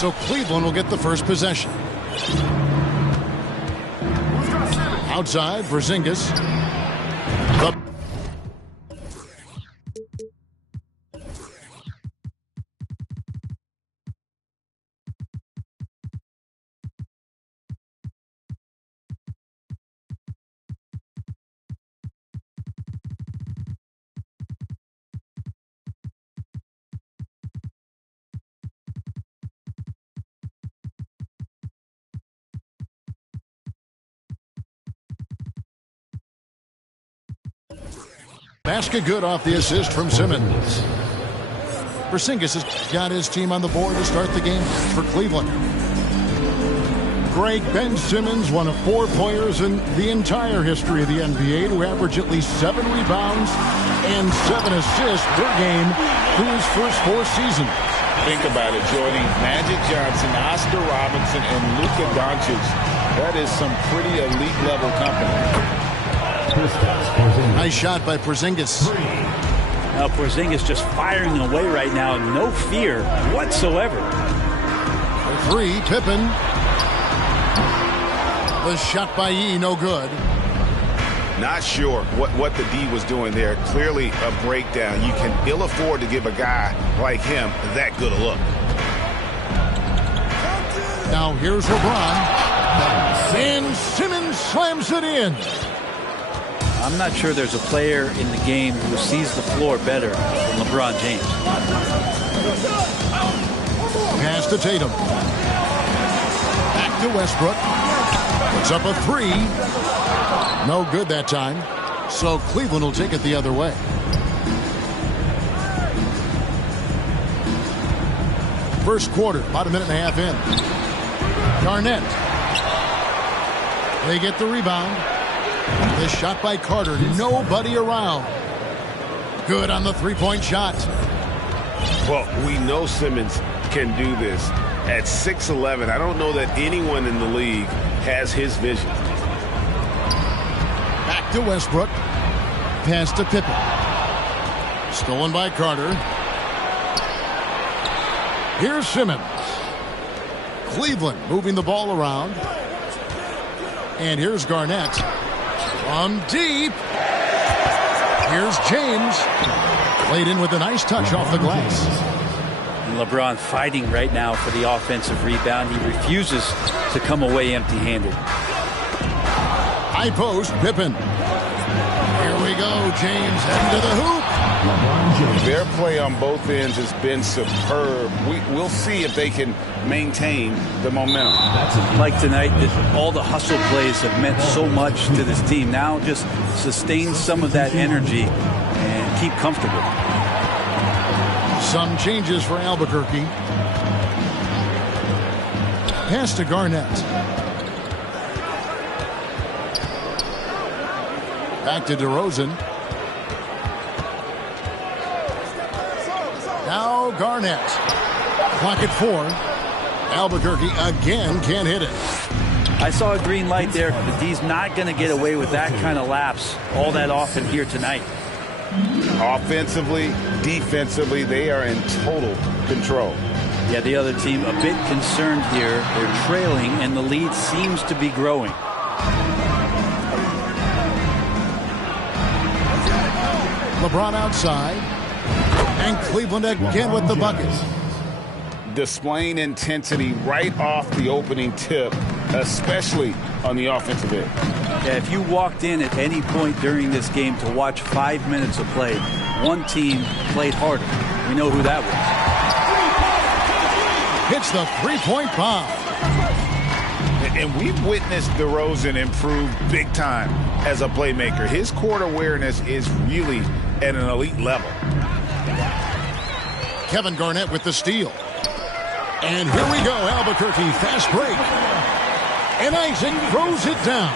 So Cleveland will get the first possession. Outside, Porzingis. Basket good off the assist from Simmons. Porzingis has got his team on the board to start the game for Cleveland. Greg, Ben Simmons, one of 4 players in the entire history of the NBA to average at least 7 rebounds and 7 assists per game through his first 4 seasons. Think about it, Jordy. Magic Johnson, Oscar Robinson, and Luka Doncic. That is some pretty elite level company. Nice shot by Porzingis. Now Porzingis just firing away right now. No fear whatsoever. For 3, Pippen. The shot by Yee, no good. Not sure what the D was doing there. Clearly a breakdown. You can ill afford to give a guy like him that good a look. Now here's LeBron. And Simmons slams it in. I'm not sure there's a player in the game who sees the floor better than LeBron James. Pass to Tatum. Back to Westbrook. Puts up a 3. No good that time. So Cleveland will take it the other way. First quarter, about a minute and a half in. Garnett. They get the rebound. The shot by Carter. Nobody around. Good on the 3-point shot. Well, we know Simmons can do this. At 6'11", I don't know that anyone in the league has his vision. Back to Westbrook. Pass to Pippen. Stolen by Carter. Here's Simmons. Cleveland moving the ball around. And here's Garnett. From deep. Here's James. Played in with a nice touch off the glass. And LeBron fighting right now for the offensive rebound. He refuses to come away empty-handed. High post, Pippen. Here we go. James heading to the hoop. Their play on both ends has been superb. We'll see if they can maintain the momentum. Like tonight, that all the hustle plays have meant so much to this team. Now just sustain some of that energy and keep comfortable. Some changes for Albuquerque. Pass to Garnett. Back to DeRozan. Now Garnett. Clock at 4. Albuquerque again can't hit it. I saw a green light there, but D's not going to get away with that kind of lapse all that often here tonight. Offensively, defensively, they are in total control. Yeah, the other team a bit concerned here. They're trailing, and the lead seems to be growing. LeBron outside. And Cleveland again with the bucket. Displaying intensity right off the opening tip, especially on the offensive end. Yeah, if you walked in at any point during this game to watch 5 minutes of play, one team played harder. We know who that was. Hits the 3-point bomb. And we've witnessed DeRozan improve big time as a playmaker. His court awareness is really at an elite level. Kevin Garnett with the steal. And here we go, Albuquerque, fast break. And Isaac throws it down.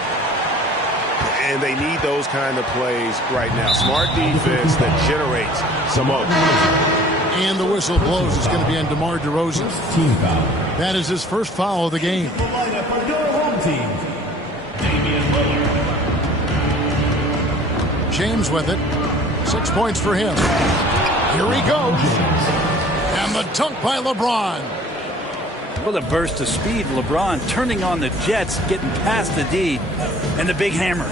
And they need those kind of plays right now. Smart defense that generates some open. And the whistle blows. It's going to be on DeMar DeRozan. That is his first foul of the game. James with it. 6 points for him. Here he goes. And the dunk by LeBron. With a burst of speed, LeBron turning on the Jets, getting past the D, and the big hammer.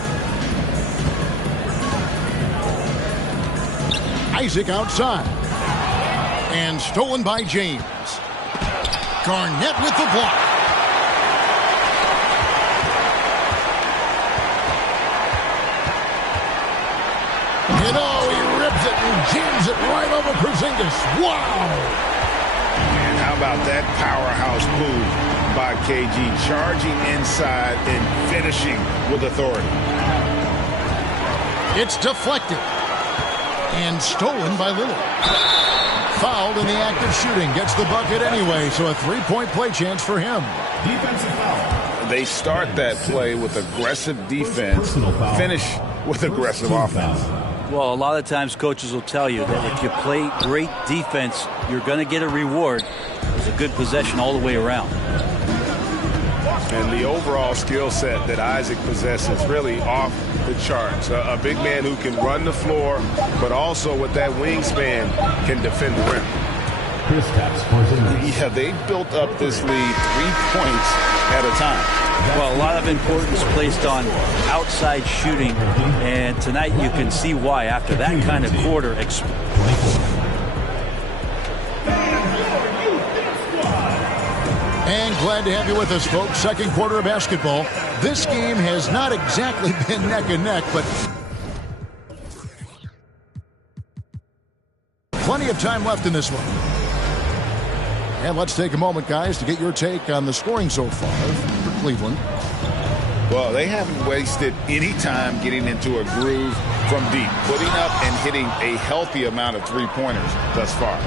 Isaac outside. And stolen by James. Garnett with the block. You know, he rips it and jams it right over Porzingis. Wow! And how about that powerhouse move by KG, charging inside and finishing with authority. It's deflected. And stolen by Lillard. Fouled in the act of shooting. Gets the bucket anyway, so a three-point play chance for him. Defensive foul. They start that play with aggressive defense, finish with aggressive offense. Well, a lot of times coaches will tell you that if you play great defense, you're going to get a reward. It's a good possession all the way around. And the overall skill set that Isaac possesses really off the charts. A big man who can run the floor, but also with that wingspan can defend the rim. Yeah, they built up this lead 3 points at a time. Well, a lot of importance placed on outside shooting, and tonight you can see why after that kind of quarter. And glad to have you with us, folks. Second quarter of basketball. This game has not exactly been neck and neck, but plenty of time left in this one. And let's take a moment, guys, to get your take on the scoring so far for Cleveland. Well, they haven't wasted any time getting into a groove from deep, putting up and hitting a healthy amount of three-pointers thus far.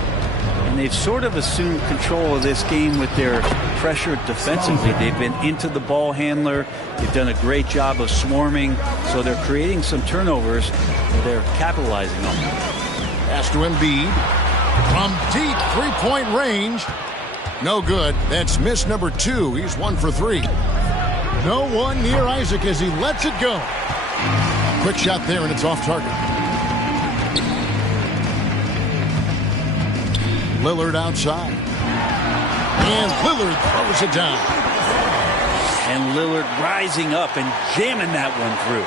And they've sort of assumed control of this game with their pressure defensively. They've been into the ball handler. They've done a great job of swarming. So they're creating some turnovers. They're capitalizing on them. Pass to Embiid. From deep three-point range. No good. That's miss number 2. He's 1 for 3. No one near Isaac as he lets it go. Quick shot there, and it's off target. Lillard outside. And Lillard throws it down. And Lillard rising up and jamming that one through.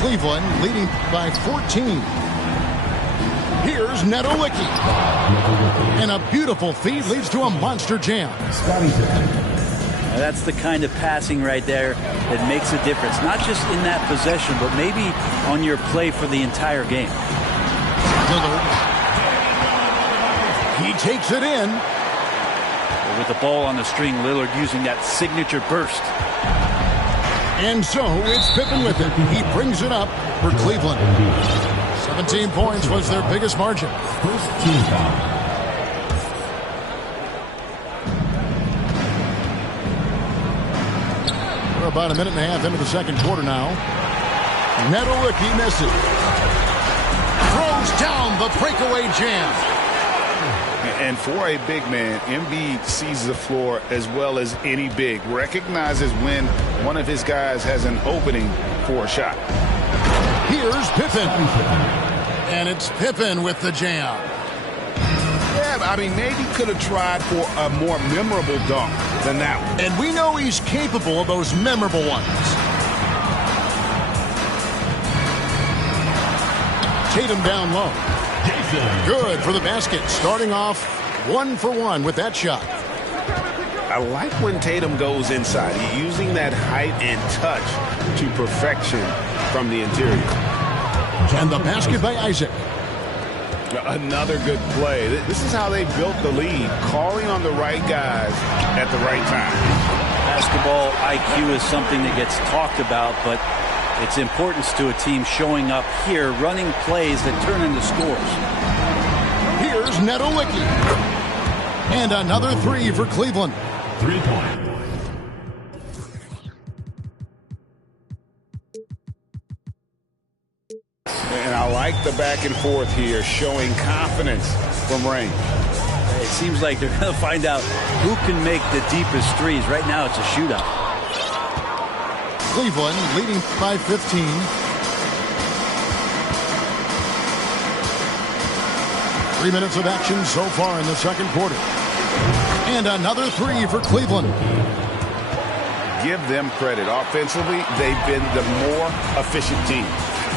Cleveland leading by 14. Here's Netolicky. And a beautiful feed leads to a monster jam. Now that's the kind of passing right there that makes a difference. Not just in that possession, but maybe on your play for the entire game. Lillard. He takes it in. With the ball on the string, Lillard using that signature burst. And so it's Pippen with it. He brings it up for Cleveland. 17 points was their biggest margin. First team foul. We're about a minute and a half into the second quarter now. Netolicky misses. Throws down the breakaway jam. And for a big man, Embiid sees the floor as well as any big. Recognizes when one of his guys has an opening for a shot. Here's Pippen. And it's Pippen with the jam. Yeah, I mean, maybe could have tried for a more memorable dunk than that one. And we know he's capable of those memorable ones. Tatum down low. Good for the basket. Starting off 1 for 1 with that shot. I like when Tatum goes inside. He's using that height and touch to perfection from the interior. And the basket by Isaac. Another good play. This is how they built the lead, calling on the right guys at the right time. Basketball IQ is something that gets talked about, but its importance to a team showing up here, running plays that turn into scores. Here's Netolicky. And another 3 for Cleveland. 3-point. And I like the back and forth here, showing confidence from range. It seems like they're going to find out who can make the deepest threes. Right now it's a shootout. Cleveland leading by 15. Three minutes of action so far in the second quarter. And another three for Cleveland. Give them credit. Offensively, they've been the more efficient team.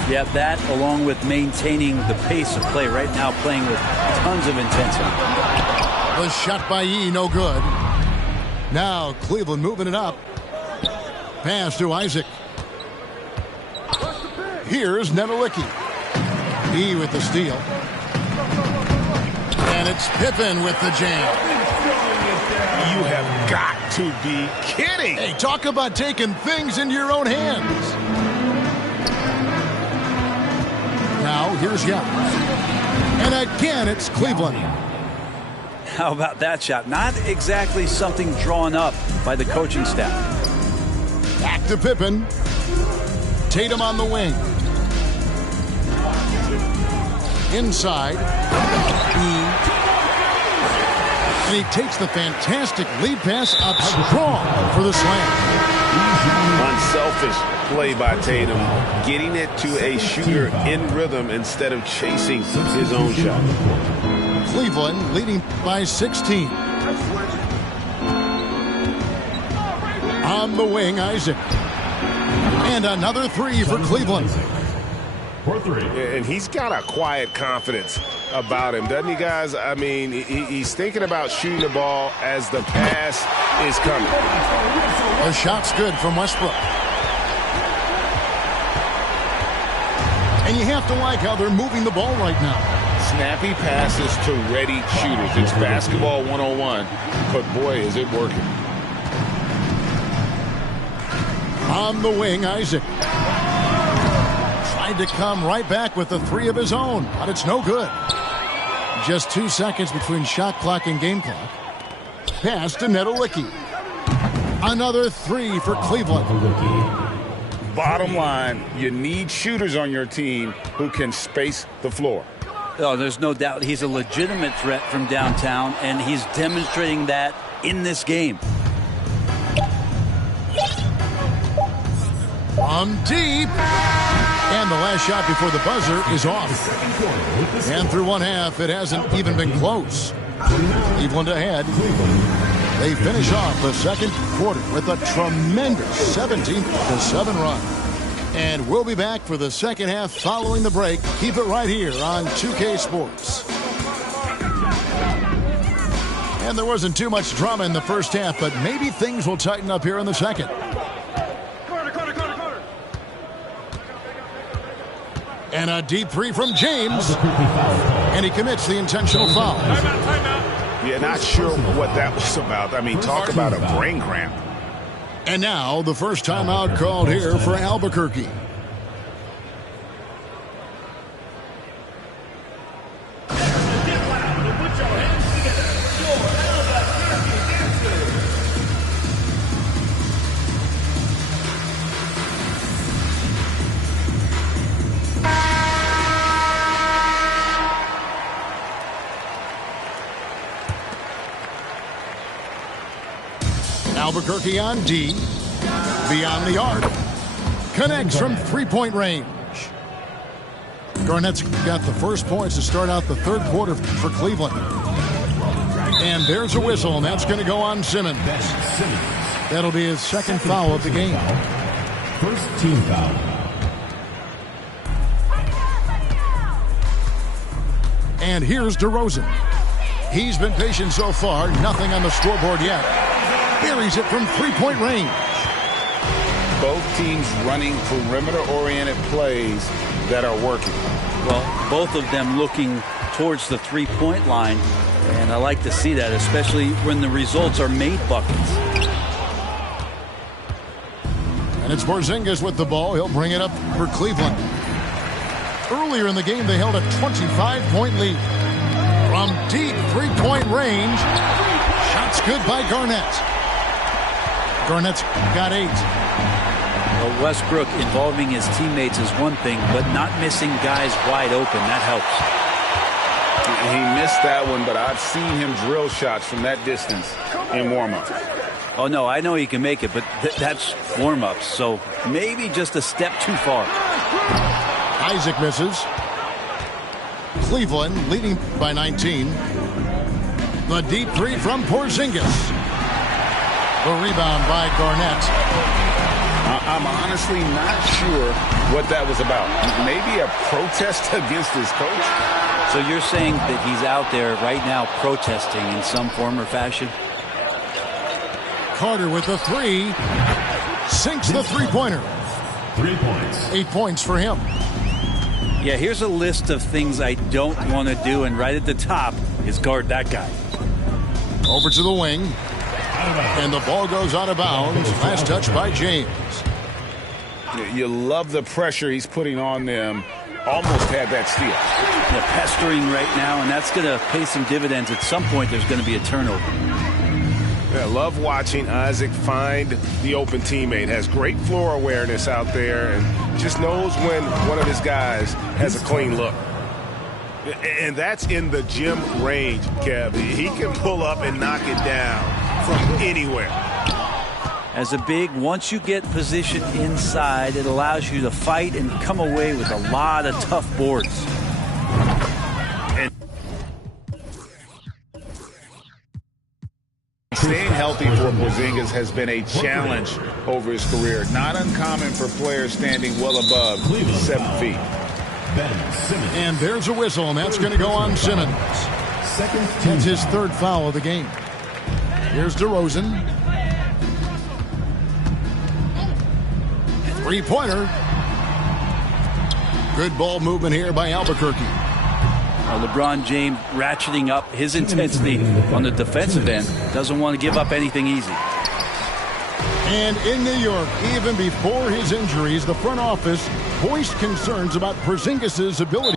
Yeah, that along with maintaining the pace of play right now, playing with tons of intensity. The shot by Yee, no good. Now Cleveland moving it up. Pass to Isaac. Here's Nedelicki. He with the steal. And it's Pippen with the jam. You have got to be kidding. Hey, talk about taking things into your own hands. Now here's Young. And again, it's Cleveland. How about that shot? Not exactly something drawn up by the coaching staff. Back to Pippen. Tatum on the wing. Inside. And he takes the fantastic lead pass up strong for the slam. Unselfish play by Tatum, getting it to a shooter in rhythm instead of chasing his own shot. Cleveland leading by 16. On the wing, Isaac. And another three for Cleveland. For three. And he's got a quiet confidence about him, doesn't he, guys? I mean, he's thinking about shooting the ball as the pass is coming. The shot's good from Westbrook. And you have to like how they're moving the ball right now. Snappy passes to ready shooters. It's basketball 101, but boy, is it working. On the wing, Isaac. Tried to come right back with the three of his own, but it's no good. Just 2 seconds between shot clock and game clock. Pass to Nedelicki. Another three for Cleveland. Bottom line, you need shooters on your team who can space the floor. Oh, there's no doubt he's a legitimate threat from downtown, and he's demonstrating that in this game. From deep. And the last shot before the buzzer is off. And through one half, it hasn't even been close. Cleveland ahead. They finish off the second quarter with a tremendous 17-7 run. And we'll be back for the second half following the break. Keep it right here on 2K Sports. And there wasn't too much drama in the first half, but maybe things will tighten up here in the second. And a deep three from James. And he commits the intentional foul. Yeah, not sure what that was about. I mean, talk about a brain cramp. And now the first timeout called here for Albuquerque. Albuquerque on D. Beyond the arc. Connects from three-point range. Garnett's got the first points to start out the third quarter for Cleveland. And there's a whistle, and that's going to go on Simmons. That'll be his second foul of the game. First team foul. And here's DeRozan. He's been patient so far. Nothing on the scoreboard yet. Buries it from three-point range. Both teams running perimeter-oriented plays that are working. Well, both of them looking towards the three-point line, and I like to see that, especially when the results are made buckets. And it's Porzingis with the ball. He'll bring it up for Cleveland. Earlier in the game, they held a 25-point lead. From deep three-point range, shots good by Garnett. Garnett's got 8. Well, Westbrook involving his teammates is one thing, but not missing guys wide open, that helps. He missed that one, but I've seen him drill shots from that distance in warm-up. Oh, no, I know he can make it, but that's warm-ups, so maybe just a step too far. Isaac misses. Cleveland leading by 19. The deep three from Porzingis. The rebound by Garnett. I'm honestly not sure what that was about. Maybe a protest against his coach? So you're saying that he's out there right now protesting in some form or fashion? Carter with the three. Sinks the three-pointer. 3 points. 8 points for him. Yeah, here's a list of things I don't want to do, and right at the top is guard that guy. Over to the wing. And the ball goes out of bounds. Last touch by James. You love the pressure he's putting on them. Almost had that steal. Yeah, pestering right now, and that's going to pay some dividends. At some point, there's going to be a turnover. Yeah, love watching Isaac find the open teammate. Has great floor awareness out there and just knows when one of his guys has a clean look. And that's in the gym range, Kev. He can pull up and knock it down from anywhere. As a big, once you get positioned inside, it allows you to fight and come away with a lot of tough boards. Staying healthy for Porzingis has been a challenge over his career. Not uncommon for players standing well above 7 feet. And there's a whistle, and that's going to go on Simmons. That's his third foul of the game. Here's DeRozan. Three-pointer. Good ball movement here by Albuquerque. LeBron James ratcheting up his intensity on the defensive end. Doesn't want to give up anything easy. And in New York, even before his injuries, the front office voiced concerns about Porzingis' ability.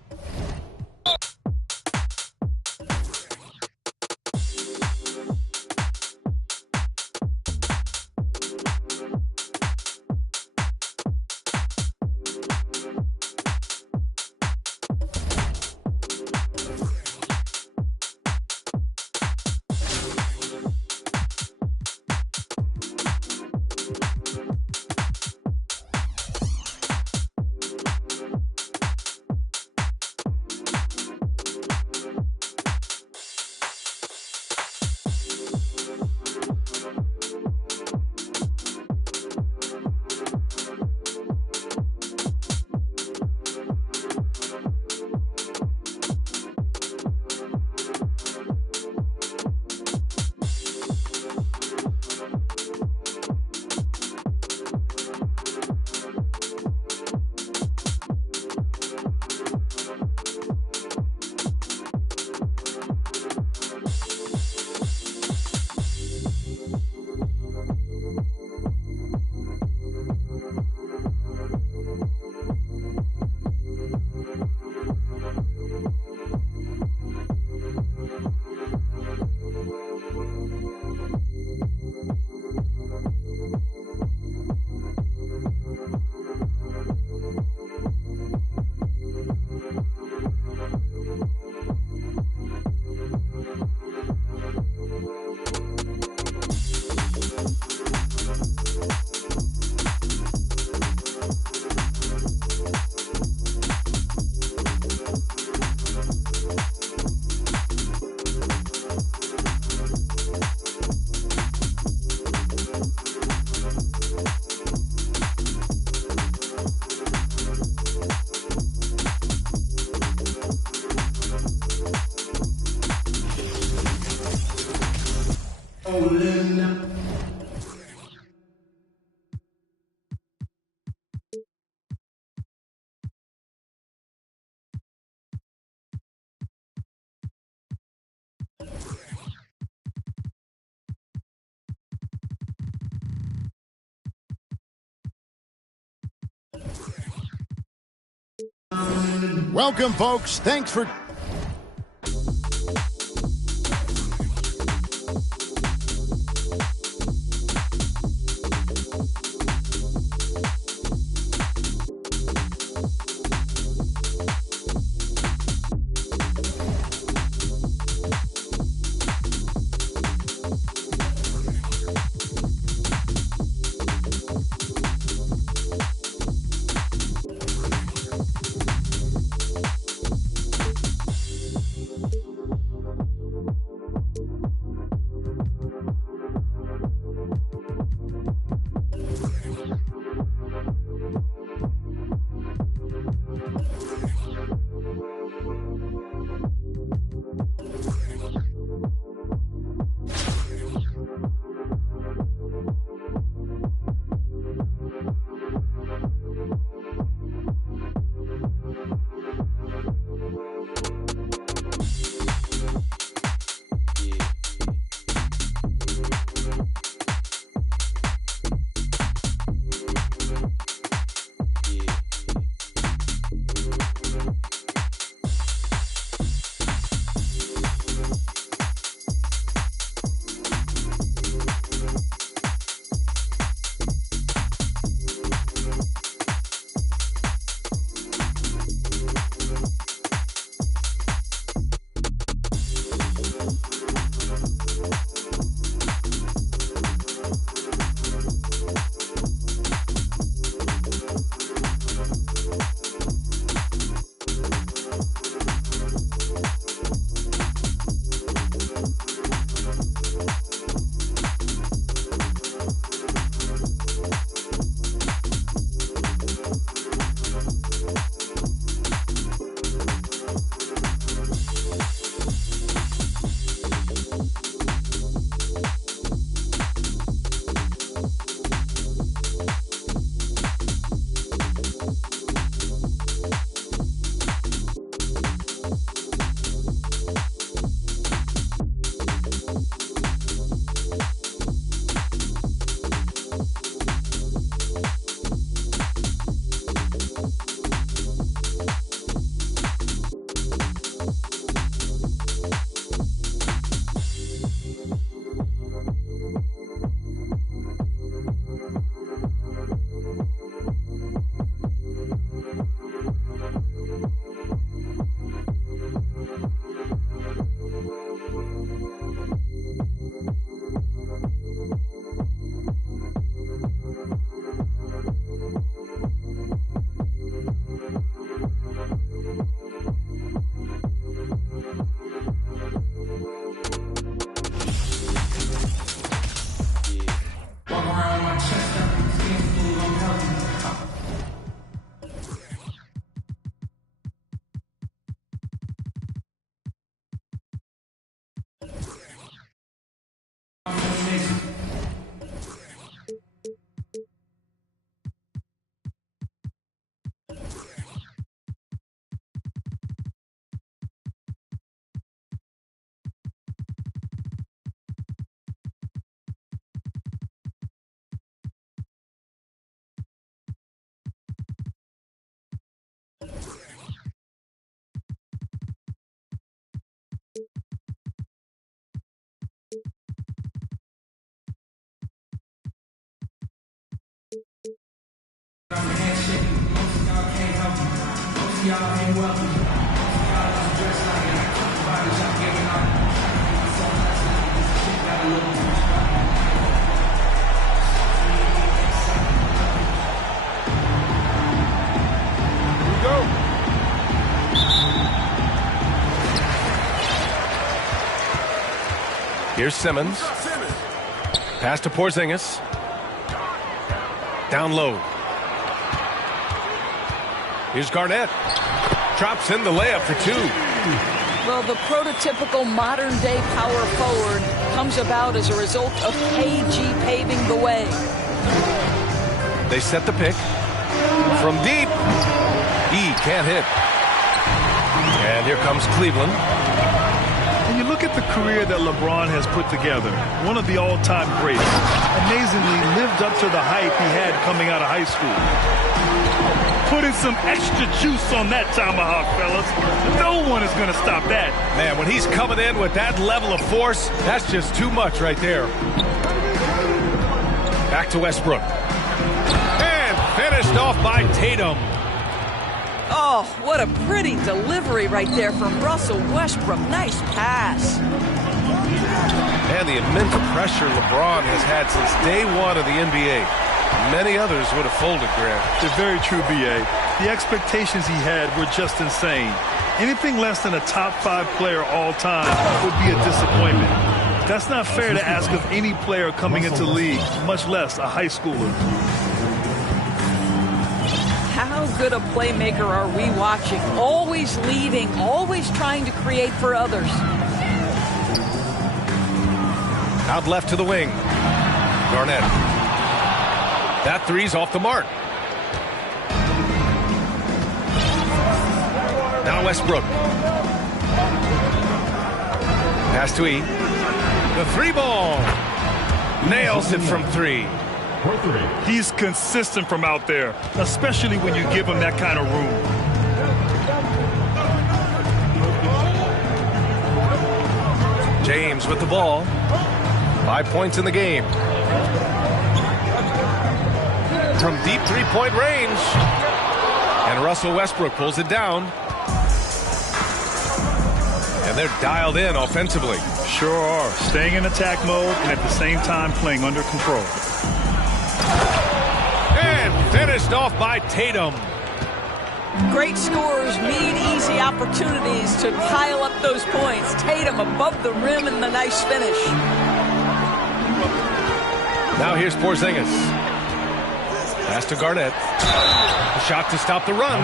Welcome, folks. Thanks for... Here's Simmons. Pass to Porzingis. Down low. Here's Garnett. Drops in the layup for two. Well, the prototypical modern-day power forward comes about as a result of KG paving the way. They set the pick. From deep. He can't hit. And here comes Cleveland. And you look at the career that LeBron has put together, one of the all-time greats. Amazingly lived up to the hype he had coming out of high school. Putting some extra juice on that tomahawk, fellas. No one is going to stop that. Man, when he's coming in with that level of force, that's just too much right there. Back to Westbrook. And finished off by Tatum. Oh, what a pretty delivery right there from Russell Westbrook. Nice pass. And the immense pressure LeBron has had since day one of the NBA. Many others would have folded, Grant. They're very true, B.A. The expectations he had were just insane. Anything less than a top 5 player all time would be a disappointment. That's not fair to ask of any player coming into the league, much less a high schooler. How good a playmaker are we watching? Always leading, always trying to create for others. Out left to the wing. Garnett. That three's off the mark. Now Westbrook. Pass to E. The three ball. Nails it from three. He's consistent from out there, especially when you give him that kind of room. James with the ball. 5 points in the game. From deep three-point range. And Russell Westbrook pulls it down. And they're dialed in offensively. Sure are. Staying in attack mode and at the same time playing under control. And finished off by Tatum. Great scorers need easy opportunities to pile up those points. Tatum above the rim and the nice finish. Now here's Porzingis. Pass to Garnett. A shot to stop the run.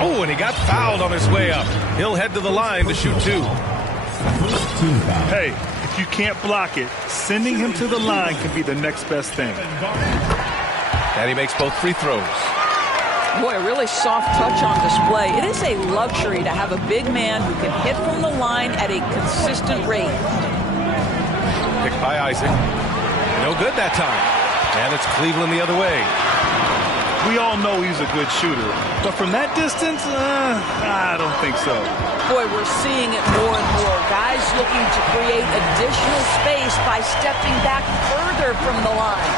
Oh, and he got fouled on his way up. He'll head to the line to shoot two. Hey, if you can't block it, sending him to the line can be the next best thing. And he makes both free throws. Boy, a really soft touch on display. It is a luxury to have a big man who can hit from the line at a consistent rate. Picked by Isaac. No good that time. And it's Cleveland the other way. We all know he's a good shooter. But from that distance, I don't think so. Boy, we're seeing it more and more. Guys looking to create additional space by stepping back further from the line.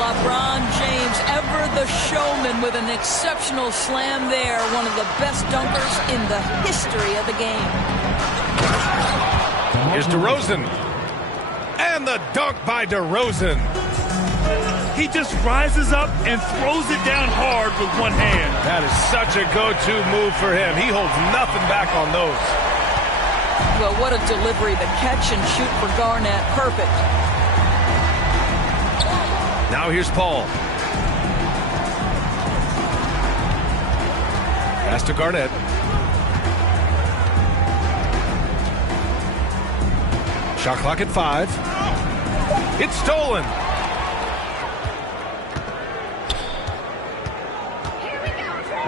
LeBron James, ever the showman, with an exceptional slam there. One of the best dunkers in the history of the game. Here's DeRozan. And the dunk by DeRozan. He just rises up and throws it down hard with one hand. That is such a go-to move for him. He holds nothing back on those. Well, what a delivery. The catch and shoot for Garnett. Perfect. Now here's Paul. Pass to Garnett. Shot clock at 5. It's stolen.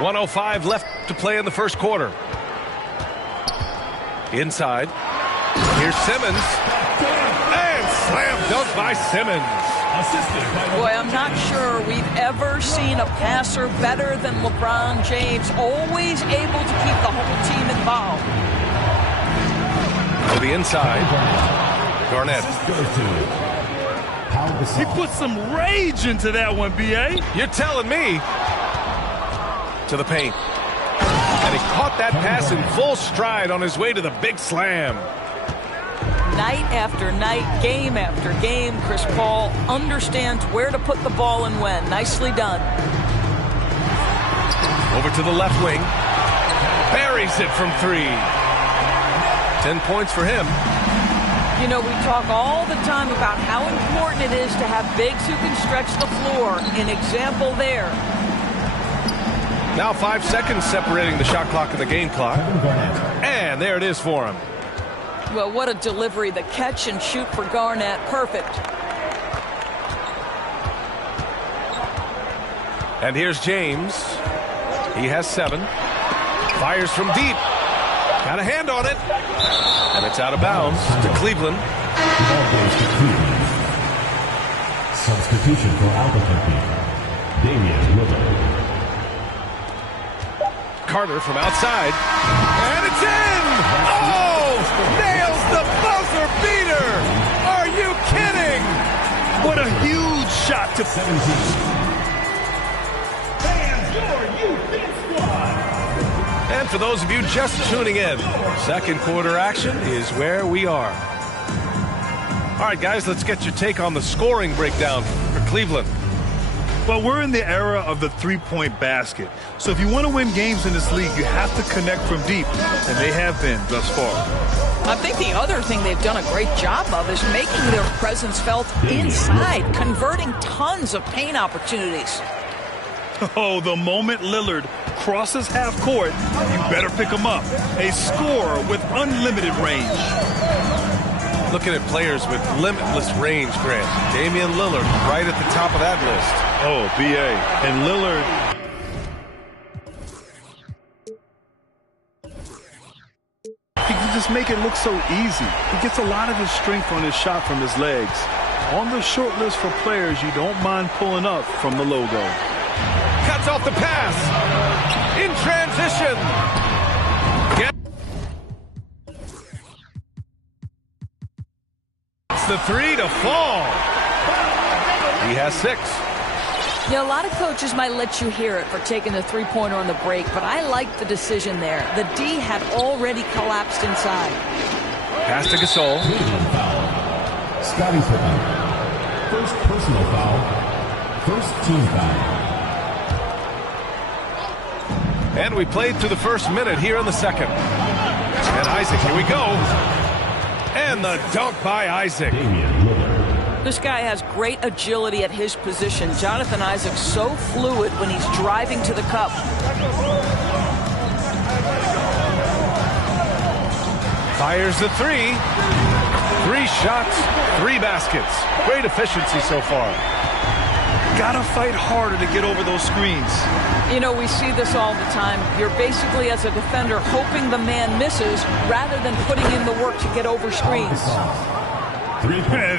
.105 left to play in the first quarter. Inside. Here's Simmons. And slam dunk by Simmons. Boy, I'm not sure we've ever seen a passer better than LeBron James. Always able to keep the whole team involved. To the inside. Garnett. He put some rage into that one, B.A. You're telling me. To the paint. And he caught that pass in full stride on his way to the big slam. Night after night, game after game, Chris Paul understands where to put the ball and when. Nicely done. Over to the left wing. Buries it from 3. 10 points for him. You know, we talk all the time about how important it is to have bigs who can stretch the floor. An example there. Now 5 seconds separating the shot clock and the game clock. And there it is for him. Well, what a delivery. The catch and shoot for Garnett. Perfect. And here's James. He has 7. Fires from deep. Got a hand on it. And it's out of bounds to Cleveland. Ball goes to Cleveland. Substitution for Albuquerque. Damian Lillard. Carter from outside. And it's in! Oh! Nails the buzzer beater! Are you kidding? What a huge shot to 17. Fans, your youth squad. And for those of you just tuning in, second quarter action is where we are. All right, guys, let's get your take on the scoring breakdown for Cleveland. Well, we're in the era of the three-point basket. So if you want to win games in this league, you have to connect from deep, and they have been thus far. I think the other thing they've done a great job of is making their presence felt inside, converting tons of paint opportunities. Oh, the moment Lillard crosses half court, you better pick him up. A scorer with unlimited range. Looking at players with limitless range, Grant. Damian Lillard right at the top of that list. Oh, B.A. And Lillard. He can just make it look so easy. He gets a lot of his strength on his shot from his legs. On the short list for players you don't mind pulling up from the logo. Cuts off the pass. In transition. It's the 3 to fall. He has 6. Yeah, a lot of coaches might let you hear it for taking the three-pointer on the break, but I like the decision there. The D had already collapsed inside. Pass to Gasol. Scotty Pippen. First personal foul. First team foul. And we played through the first minute here in the second. And Isaac, here we go. And the dunk by Isaac. This guy has great agility at his position. Jonathan Isaac's so fluid when he's driving to the cup. Fires the 3. 3 shots, 3 baskets. Great efficiency so far. Gotta fight harder to get over those screens. You know, we see this all the time. You're basically, as a defender, hoping the man misses rather than putting in the work to get over screens.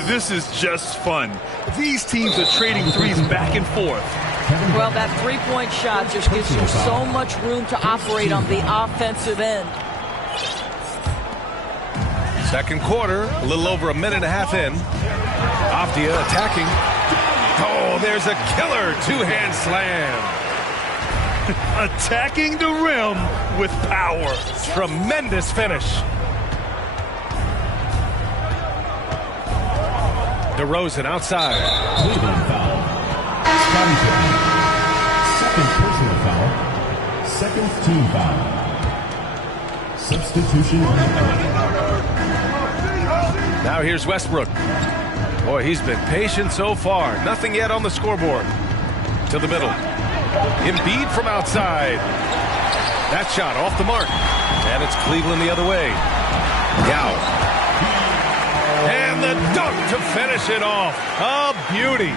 This is just fun. These teams are trading threes back and forth. Well, that three-point shot just gives you so much room to operate on the offensive end. Second quarter, a little over a minute and a half in. Avdia attacking. Oh, there's a killer two-hand slam. Attacking the rim with power. Tremendous finish. DeRozan outside. Cleveland foul. Scotty Pippen. Second personal foul. Second team foul. Substitution on the court. Now here's Westbrook. Boy, he's been patient so far. Nothing yet on the scoreboard. To the middle. Embiid from outside. That shot off the mark. And it's Cleveland the other way. Yao. And the dunk to finish it off. A beauty.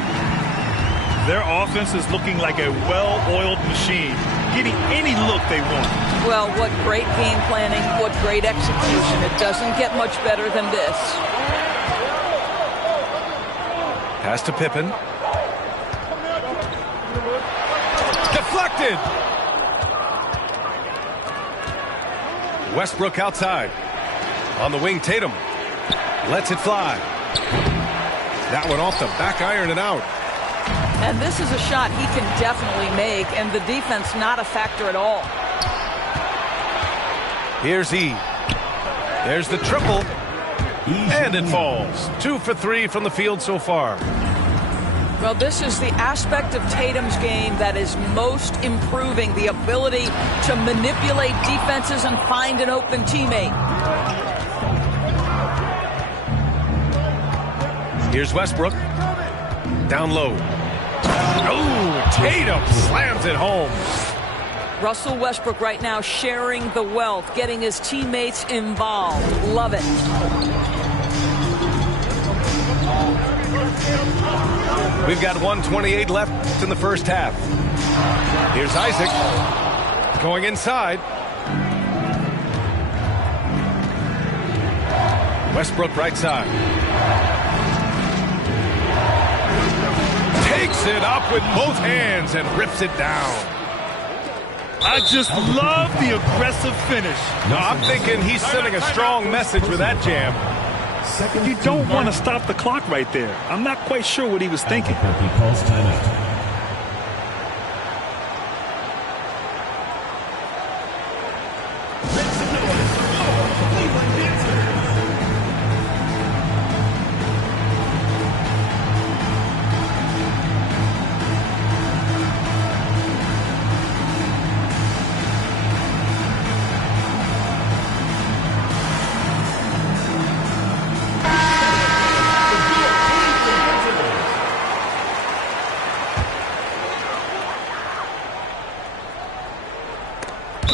Their offense is looking like a well-oiled machine, getting any look they want. Well, what great game planning, what great execution. It doesn't get much better than this. Pass to Pippen. Deflected. Westbrook outside. On the wing, Tatum. Lets it fly. That one off the back iron and out. And this is a shot he can definitely make, and the defense not a factor at all. Here's E. There's the triple. And it falls. 2 for 3 from the field so far. Well, this is the aspect of Tatum's game that is most improving, the ability to manipulate defenses and find an open teammate. Here's Westbrook. Down low. Oh, Tatum slams it home. Russell Westbrook right now sharing the wealth, getting his teammates involved. Love it. We've got 1:28 left in the first half. Here's Isaac going inside. Westbrook right side. Takes it up with both hands and rips it down. I just love the aggressive finish. No, I'm thinking he's sending a strong message with that jam. You don't want to stop the clock right there. I'm not quite sure what he was thinking. He calls timeout.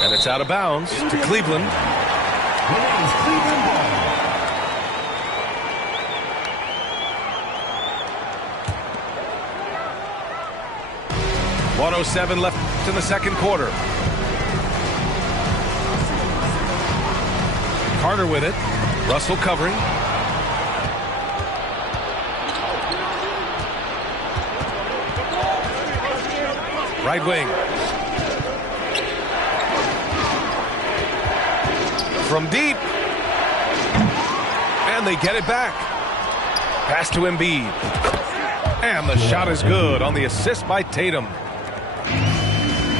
And it's out of bounds to Cleveland. Remains Cleveland ball. .107 left in the second quarter. Carter with it. Russell covering. Right wing. From deep. And they get it back. Pass to Embiid. And the shot is good on the assist by Tatum.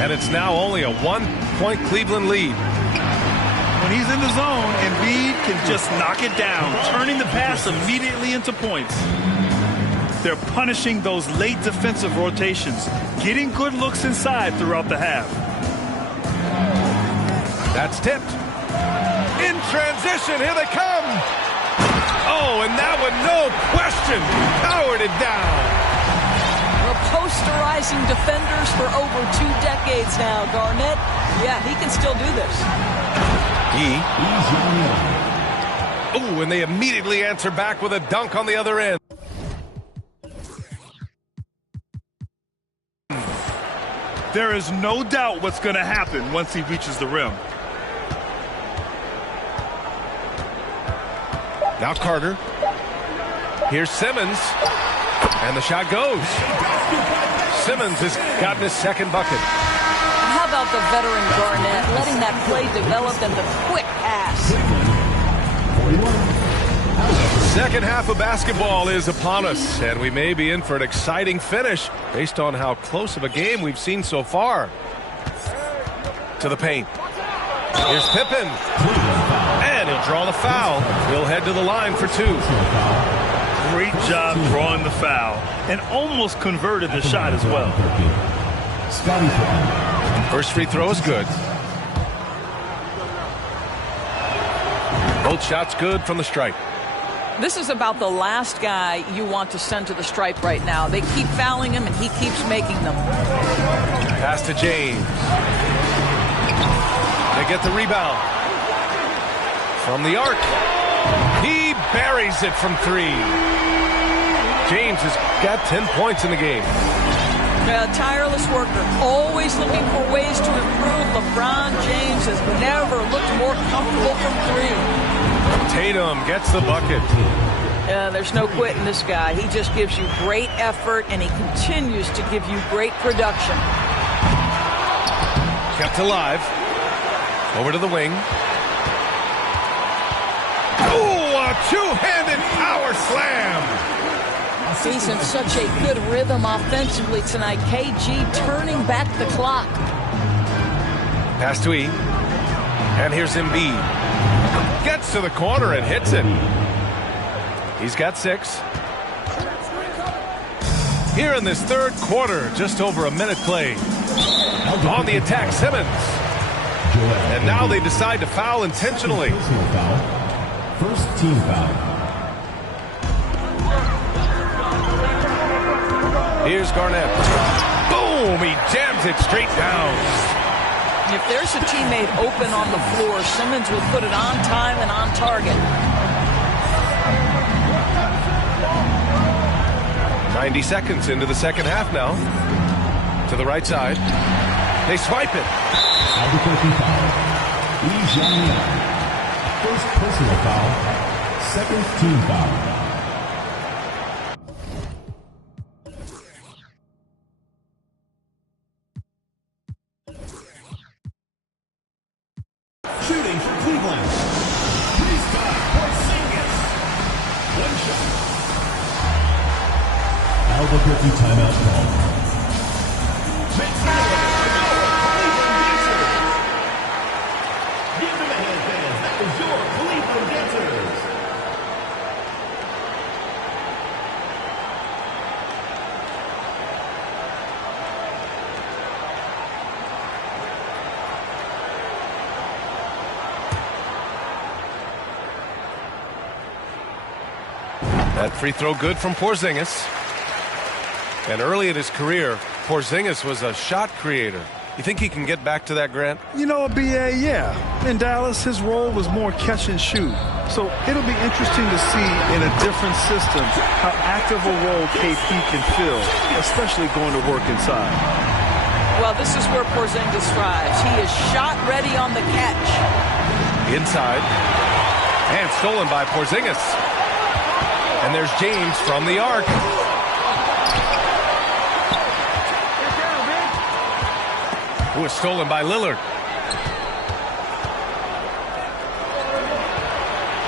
And it's now only a 1-point Cleveland lead. When he's in the zone, Embiid can just knock it down, turning the pass immediately into points. They're punishing those late defensive rotations, getting good looks inside throughout the half. That's tipped. In transition, here they come. Oh, and that one, no question, powered it down. We're posterizing defenders for over 2 decades now, Garnett. Yeah, he can still do this. Oh, and they immediately answer back with a dunk on the other end. There is no doubt what's going to happen once he reaches the rim. Now Carter. Here's Simmons. And the shot goes. Simmons has gotten his second bucket. How about the veteran Garnett letting that play develop and the quick pass? Second half of basketball is upon us, and we may be in for an exciting finish based on how close of a game we've seen so far. To the paint. Here's Pippen. And he'll draw the foul. He'll head to the line for 2. Great job drawing the foul and almost converted the shot as well. First free throw is good. Both shots good from the stripe. This is about the last guy you want to send to the stripe right now. They keep fouling him, and he keeps making them. Pass to James. They get the rebound. From the arc. He buries it from 3. James has got 10 points in the game. Tireless worker, always looking for ways to improve. LeBron James has never looked more comfortable from 3. Tatum gets the bucket. There's no quitting this guy. He just gives you great effort, and he continues to give you great production. Kept alive. Over to the wing. Oh, a two-handed power slam. He's in such a good rhythm offensively tonight. KG turning back the clock. Pass to E. And here's Embiid. Gets to the corner and hits it. He's got 6. Here in this third quarter, just over a minute played. On the attack, Simmons. And now they decide to foul intentionally. First team foul. Here's Garnett. Boom! He jams it straight down. If there's a teammate open on the floor, Simmons will put it on time and on target. 90 seconds into the second half now. To the right side. They swipe it. Albuquerque foul. First personal foul. Second team foul. Shooting for Cleveland. He's got Porzingis. One shot. Albuquerque timeout call. Give them a hand, fans. That was your Cleveland dancers. That free throw good from Porzingis. And early in his career, Porzingis was a shot creator. You think he can get back to that, Grant? You know, BA, yeah. In Dallas, his role was more catch and shoot. So it'll be interesting to see in a different system how active a role KP can fill, especially going to work inside. Well, this is where Porzingis thrives. He is shot ready on the catch. Inside. And stolen by Porzingis. And there's James from the arc. Who was stolen by Lillard.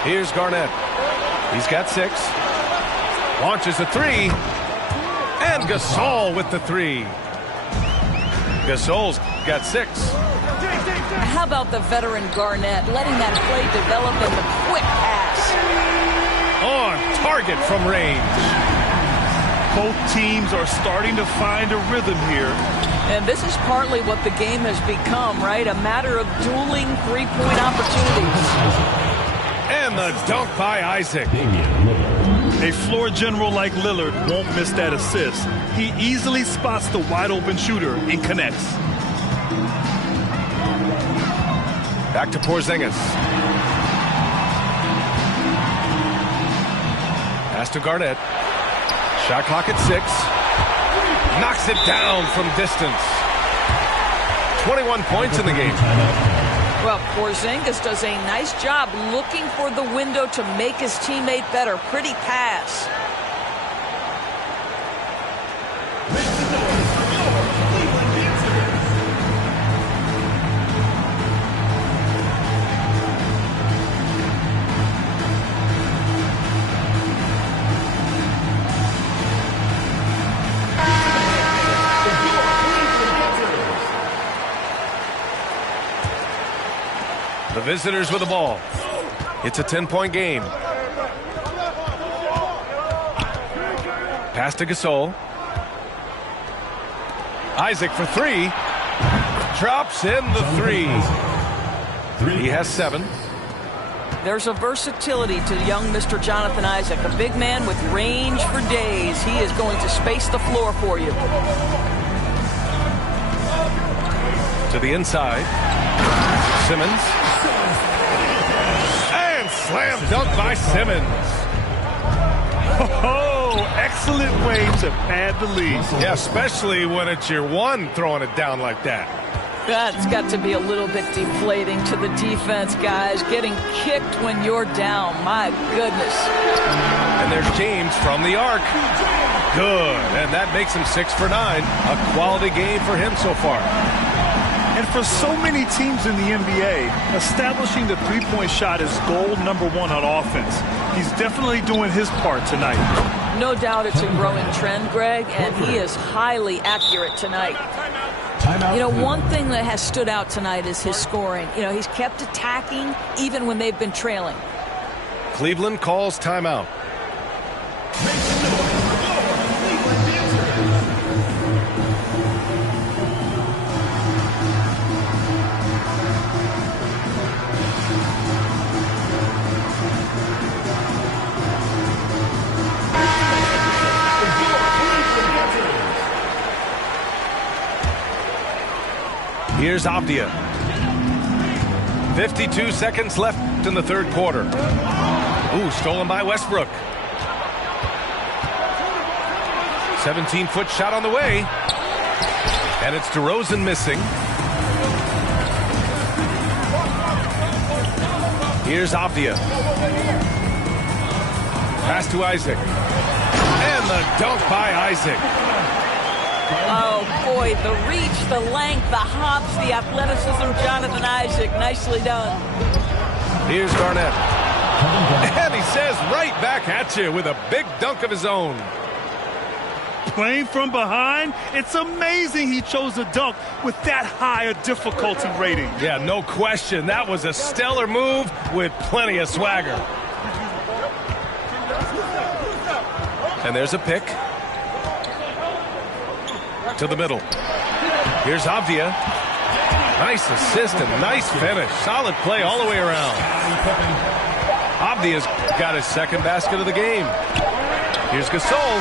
Here's Garnett. He's got 6. Launches a 3. And Gasol with the 3. Gasol's got 6. How about the veteran Garnett letting that play develop in the quick pass? On target from range. Both teams are starting to find a rhythm here. And this is partly what the game has become, right? A matter of dueling three-point opportunities. And the dunk by Isaac. A floor general like Lillard won't miss that assist. He easily spots the wide-open shooter and connects. Back to Porzingis. Pass to Garnett. Shot clock at 6. Knocks it down from distance. 21 points in the game. Well, Porzingis does a nice job looking for the window to make his teammate better. Pretty pass. The visitors with the ball. It's a 10-point game. Pass to Gasol. Isaac for 3. Drops in the 3. He has 7. There's a versatility to young Mr. Jonathan Isaac, a big man with range for days. He is going to space the floor for you. To the inside. Simmons. And slam dunk by Simmons. Oh, excellent way to pad the lead. Yeah, especially when it's your one throwing it down like that. That's got to be a little bit deflating to the defense, guys. Getting kicked when you're down. My goodness. And there's James from the arc. Good. And that makes him 6 for 9. A quality game for him so far. And for so many teams in the NBA, establishing the three-point shot is goal number one on offense. He's definitely doing his part tonight. No doubt it's a growing trend, Greg, and he is highly accurate tonight. You know, one thing that has stood out tonight is his scoring. You know, he's kept attacking even when they've been trailing. Cleveland calls timeout. Here's Avdia. 52 seconds left in the third quarter. Ooh, stolen by Westbrook. 17-foot shot on the way. And it's DeRozan missing. Here's Avdia. Pass to Isaac. And the dunk by Isaac. Oh, boy, the reach, the length, the hops, the athleticism, Jonathan Isaac. Nicely done. Here's Garnett. And he says right back at you with a big dunk of his own. Playing from behind, it's amazing he chose a dunk with that high a difficulty rating. Yeah, no question. That was a stellar move with plenty of swagger. And there's a pick. To the middle. Here's Avdia. Nice assist and nice finish. Solid play all the way around. Avdia's got his second basket of the game. Here's Gasol.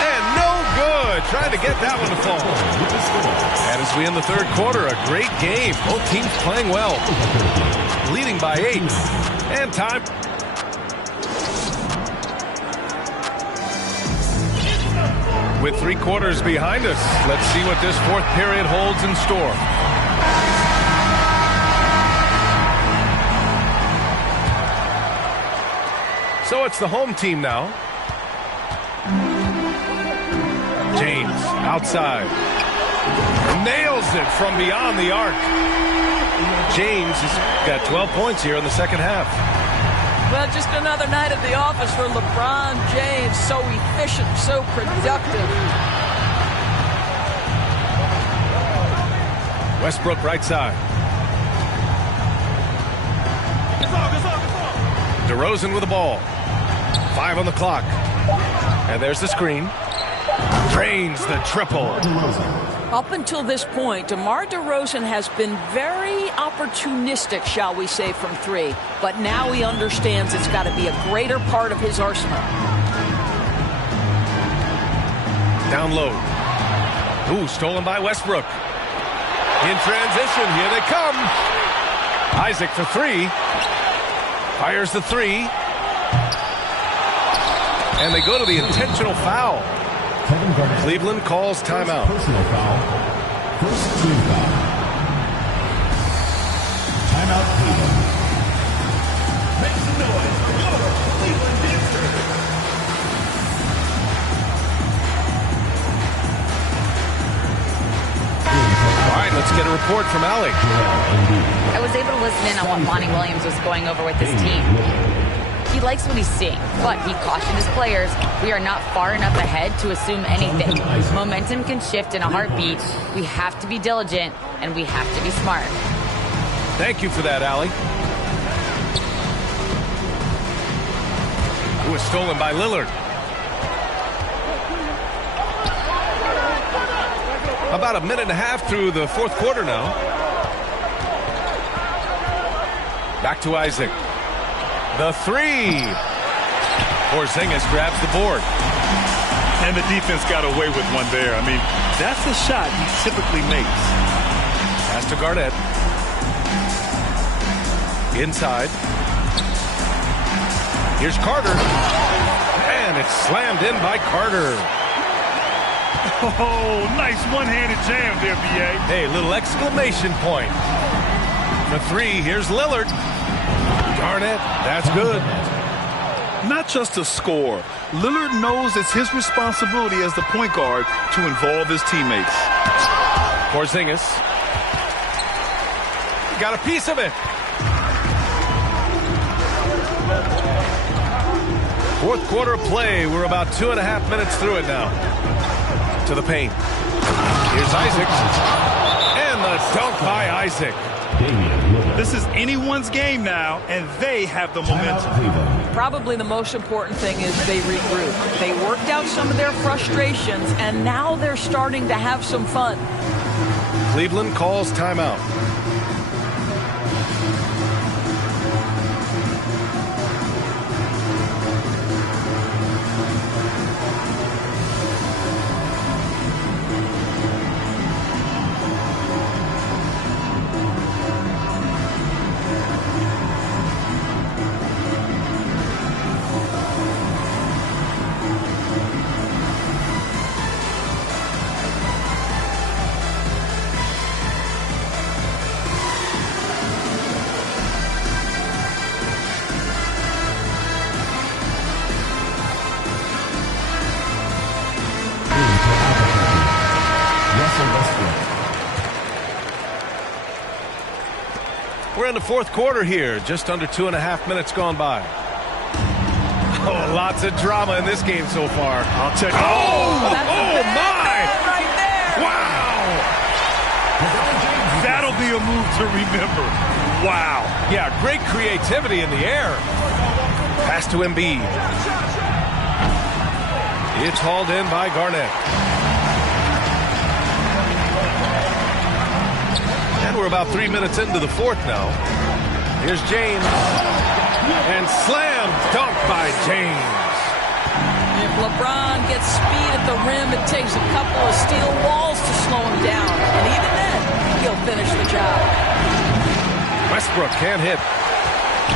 And no good. Trying to get that one to fall. And as we end the third quarter, a great game. Both teams playing well. Leading by 8. And time. With 3 quarters behind us, let's see what this fourth period holds in store. So it's the home team now. James outside. Nails it from beyond the arc. James has got 12 points here in the second half. Well, just another night at the office for LeBron James. So efficient, so productive. Westbrook right side. DeRozan with the ball. 5 on the clock. And there's the screen. Drains the triple. Up until this point, DeMar DeRozan has been very opportunistic, shall we say, from 3. But now he understands it's got to be a greater part of his arsenal. Down low. Ooh, stolen by Westbrook. In transition, here they come. Isaac for 3. Fires the 3. And they go to the intentional foul. Cleveland calls timeout. Personal foul. First team foul. Timeout, Cleveland. Make some noise. Cleveland Dancers. All right, let's get a report from Allie. I was able to listen in on what Monty Williams was going over with his team. He likes what he's seeing, but he cautioned his players, we are not far enough ahead to assume anything. Momentum can shift in a heartbeat. We have to be diligent, and we have to be smart. Thank you for that, Allie. It was stolen by Lillard. About a minute and a half through the fourth quarter now. Back to Isaac. The 3. Porzingis grabs the board. And the defense got away with one there. I mean, that's a shot he typically makes. Pass to Garnett. Inside. Here's Carter. And it's slammed in by Carter. Oh, nice one-handed jam there, B.A. Hey, little exclamation point. The 3, here's Lillard. Garnett, that's good. Not just a score. Lillard knows it's his responsibility as the point guard to involve his teammates. Porzingis. got a piece of it. Fourth quarter of play. We're about 2.5 minutes through it now. To the paint. Here's Isaac. And the dunk by Isaac. This is anyone's game now, and they have the momentum. Probably the most important thing is they regroup. They worked out some of their frustrations, and now they're starting to have some fun. Cleveland calls timeout. We're in the fourth quarter here. Just under 2.5 minutes gone by. Oh, lots of drama in this game so far. I'll tell you. Oh my! Right there. Wow! That'll be a move to remember. Wow. Yeah, great creativity in the air. Pass to Embiid. It's hauled in by Garnett. And we're about 3 minutes into the fourth now. Here's James. And slam dunk by James. If LeBron gets speed at the rim, it takes a couple of steel walls to slow him down. And even then, he'll finish the job. Westbrook can't hit.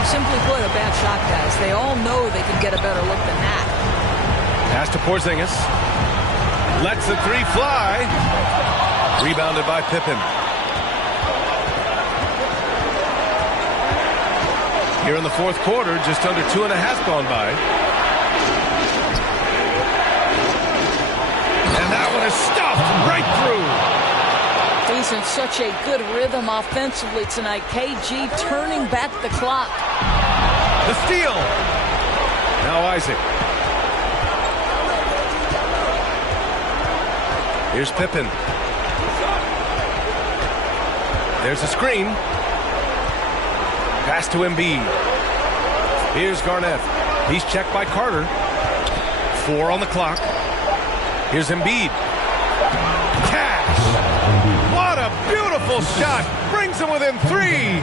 Simply put, a bad shot, guys. They all know they can get a better look than that. Pass to Porzingis. Lets the three fly. Rebounded by Pippen. Here in the fourth quarter, just under 2.5 gone by. And that one is stuffed right through. He's in such a good rhythm offensively tonight. KG turning back the clock. The steal. Now Isaac. Here's Pippen. There's a screen. Pass to Embiid. Here's Garnett. He's checked by Carter. 4 on the clock. Here's Embiid. Cash. What a beautiful shot. Brings him within 3.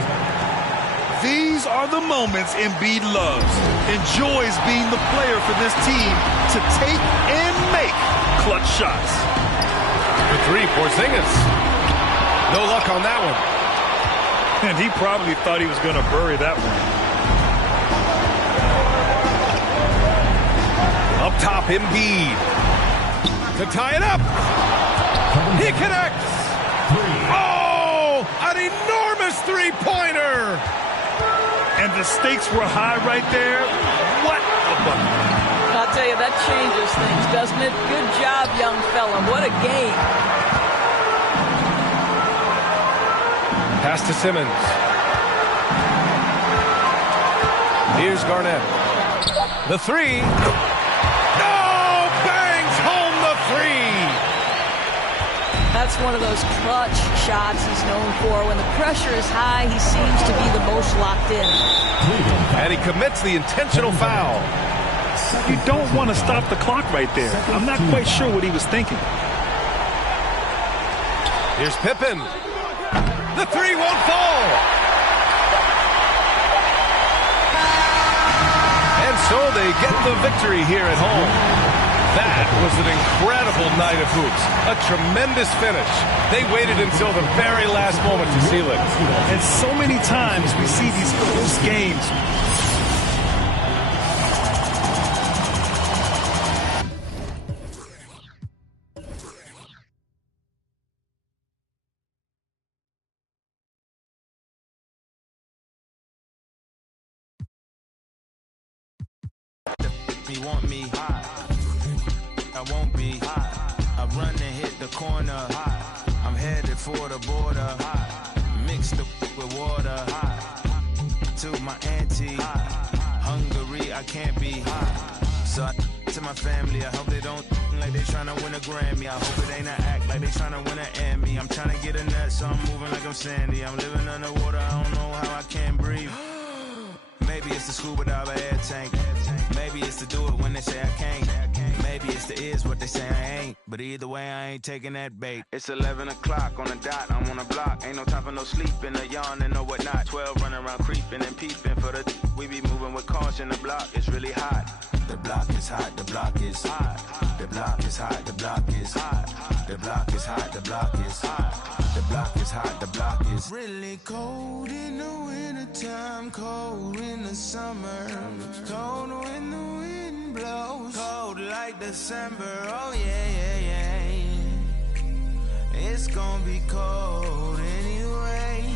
These are the moments Embiid loves. Enjoys being the player for this team to take and make clutch shots. For 3, Porzingis. No luck on that one. And he probably thought he was going to bury that one. Up top, Embiid. To tie it up. He connects. Oh, an enormous three-pointer. And the stakes were high right there. What a bucket. I'll tell you, that changes things, doesn't it? Good job, young fella. What a game. Pass to Simmons. Here's Garnett. The 3. No! Bangs home the 3! That's one of those clutch shots he's known for. When the pressure is high, he seems to be the most locked in. And he commits the intentional foul. You don't want to stop the clock right there. I'm not quite sure what he was thinking. Here's Pippen. The 3 won't fall. And so they get the victory here at home. That was an incredible night of hoops. A tremendous finish. They waited until the very last moment to seal it. And so many times we see these close games. Want me I won't be I run and hit the corner I'm headed for the border mixed up with water. To my auntie, hungry, I can't be. So I to my family, I hope they don't like they tryna win a Grammy. I hope it ain't an act like they tryna win an Emmy. I'm tryna get a nut, so I'm moving like I'm Sandy. I'm living underwater, I don't know how I can't breathe. Maybe it's the scuba dive air tank. Maybe it's to do it when they say I can't. Maybe it's the is what they say I ain't. But either way, I ain't taking that bait. It's 11 o'clock on the dot, I'm on the block. Ain't no time for no sleeping, or yawning, or whatnot. 12 running around creeping and peeping for the we be moving with caution. The block is really hot. The block is hot, the block is hot. The block is hot, the block is hot. The block is hot, the block is hot. The block is hot, the block is really cold in the wintertime, cold in the summer, cold when the wind blows, cold like December. Oh yeah. It's gonna be cold anyway.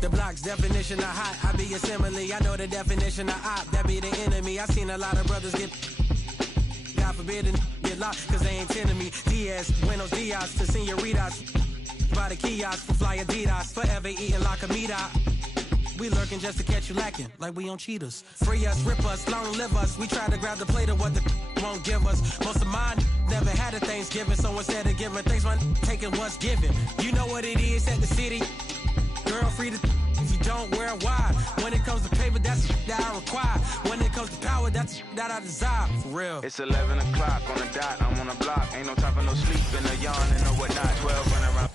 The block's definition of hot, I be a simile. I know the definition of op, that be the enemy. I seen a lot of brothers get, God forbid, and get locked, cause they ain't tending me. Diaz, Buenos Dias, to senoritas, by the kiosk, for fly Adidas, forever eating la comida. We lurking just to catch you lacking, like we on cheaters. Free us, rip us, long live us. We try to grab the plate of what the won't give us. Most of mine never had a Thanksgiving, so instead of giving thanks, man, taking what's given. You know what it is at the city. Girl, free to if you don't wear wide. When it comes to paper, that's that I require. When it comes to power, that's that I desire. For real. It's 11 o'clock on the dot, I'm on the block. Ain't no time for no sleeping, or yawning, or whatnot. 12 running around.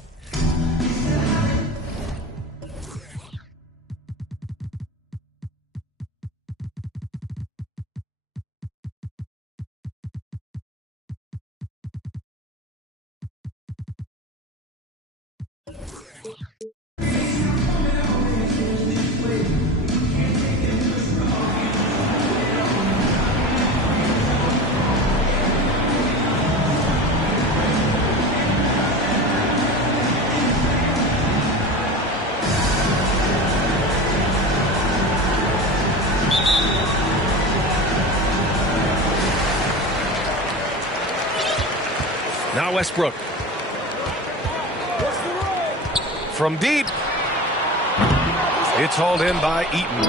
Now Westbrook. From deep. It's hauled in by Eaton.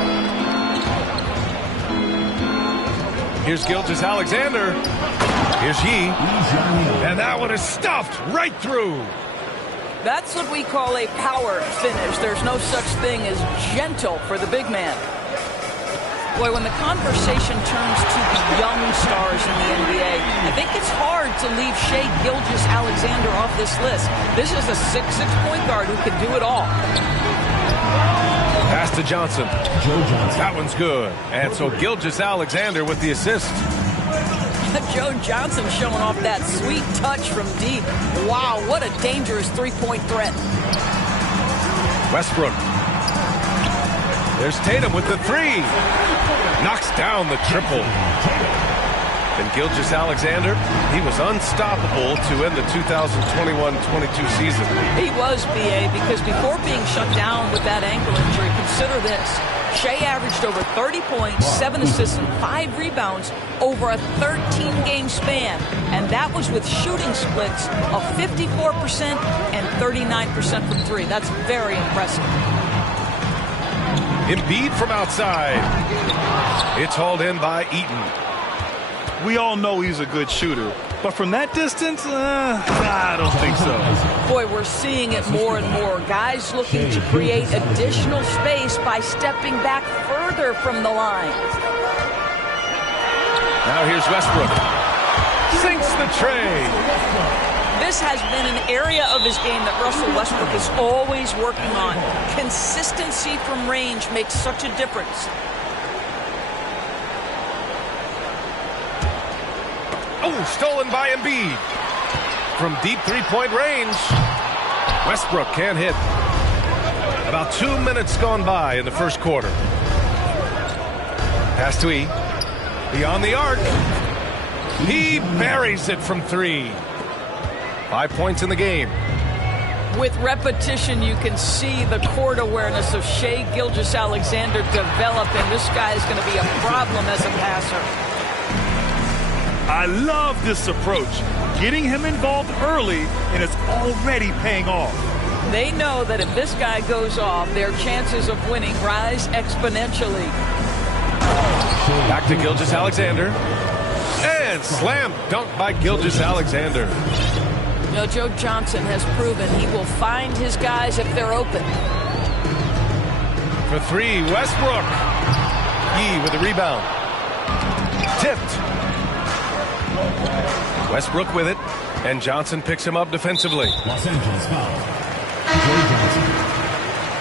Here's Gilgeous-Alexander. Here's Yee. And that one is stuffed right through. That's what we call a power finish. There's no such thing as gentle for the big man. Boy, when the conversation turns to the young stars in the NBA, I think it's hard to leave Shai Gilgeous-Alexander off this list. This is a 6'6" point guard who can do it all. Pass to Johnson. That one's good. And so Gilgeous-Alexander with the assist. Joe Johnson showing off that sweet touch from deep. Wow, what a dangerous three-point threat. Westbrook. There's Tatum with the three. Knocks down the triple. And Gilgeous-Alexander, he was unstoppable to end the 2021-22 season. He was, BA, because before being shut down with that ankle injury, consider this. Shai averaged over 30 points, 7 assists, and 5 rebounds over a 13-game span. And that was with shooting splits of 54% and 39% from three. That's very impressive. Embiid from outside. It's hauled in by Eaton. We all know he's a good shooter, but from that distance, I don't think so. Boy, we're seeing it more and more. Guys looking to create additional space by stepping back further from the line. Now here's Westbrook. Sinks the tray. This has been an area of his game that Russell Westbrook is always working on. Consistency from range makes such a difference. Oh, stolen by Embiid. From deep three-point range. Westbrook can't hit. About 2 minutes gone by in the first quarter. Pass to E. Beyond the arc. He buries it from three. 5 points in the game. With repetition, you can see the court awareness of Shai Gilgeous-Alexander developing. This guy is going to be a problem as a passer. I love this approach. Getting him involved early, and it's already paying off. They know that if this guy goes off, their chances of winning rise exponentially. Back to Gilgeous-Alexander. And slam dunk by Gilgeous-Alexander. You know, Joe Johnson has proven he will find his guys if they're open. For three, Westbrook. Yee with the rebound. Tipped. Westbrook with it. And Johnson picks him up defensively. Los Angeles foul. Joe Johnson.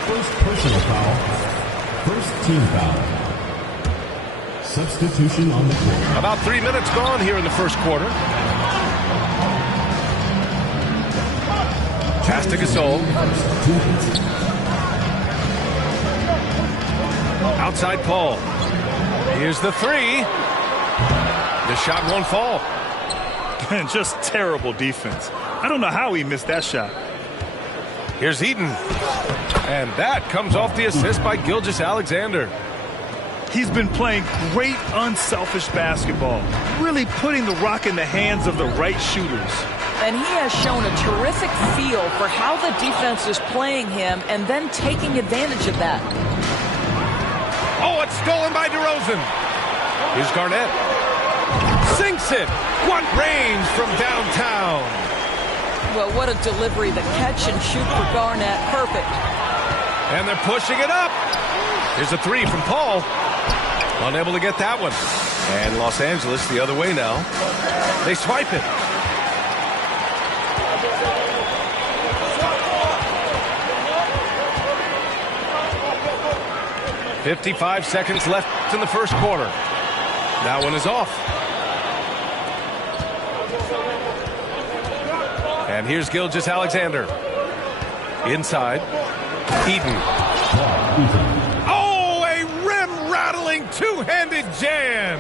First personal foul. First team foul. Substitution on the court. About 3 minutes gone here in the first quarter. Pass to Gasol. Outside Paul. Here's the three. The shot won't fall. And just terrible defense. I don't know how he missed that shot. Here's Eaton. And that comes off the assist by Gilgeous-Alexander. He's been playing great unselfish basketball, really putting the rock in the hands of the right shooters. And he has shown a terrific feel for how the defense is playing him and then taking advantage of that. Oh, it's stolen by DeRozan. Here's Garnett. Sinks it. What range from downtown. Well, what a delivery. The catch and shoot for Garnett. Perfect. And they're pushing it up. Here's a three from Paul. Unable to get that one. And Los Angeles the other way now. They swipe it. .55 seconds left in the first quarter. That one is off. And here's Gilgeous-Alexander. Inside. Eaton. Oh, a rim-rattling two-handed jam.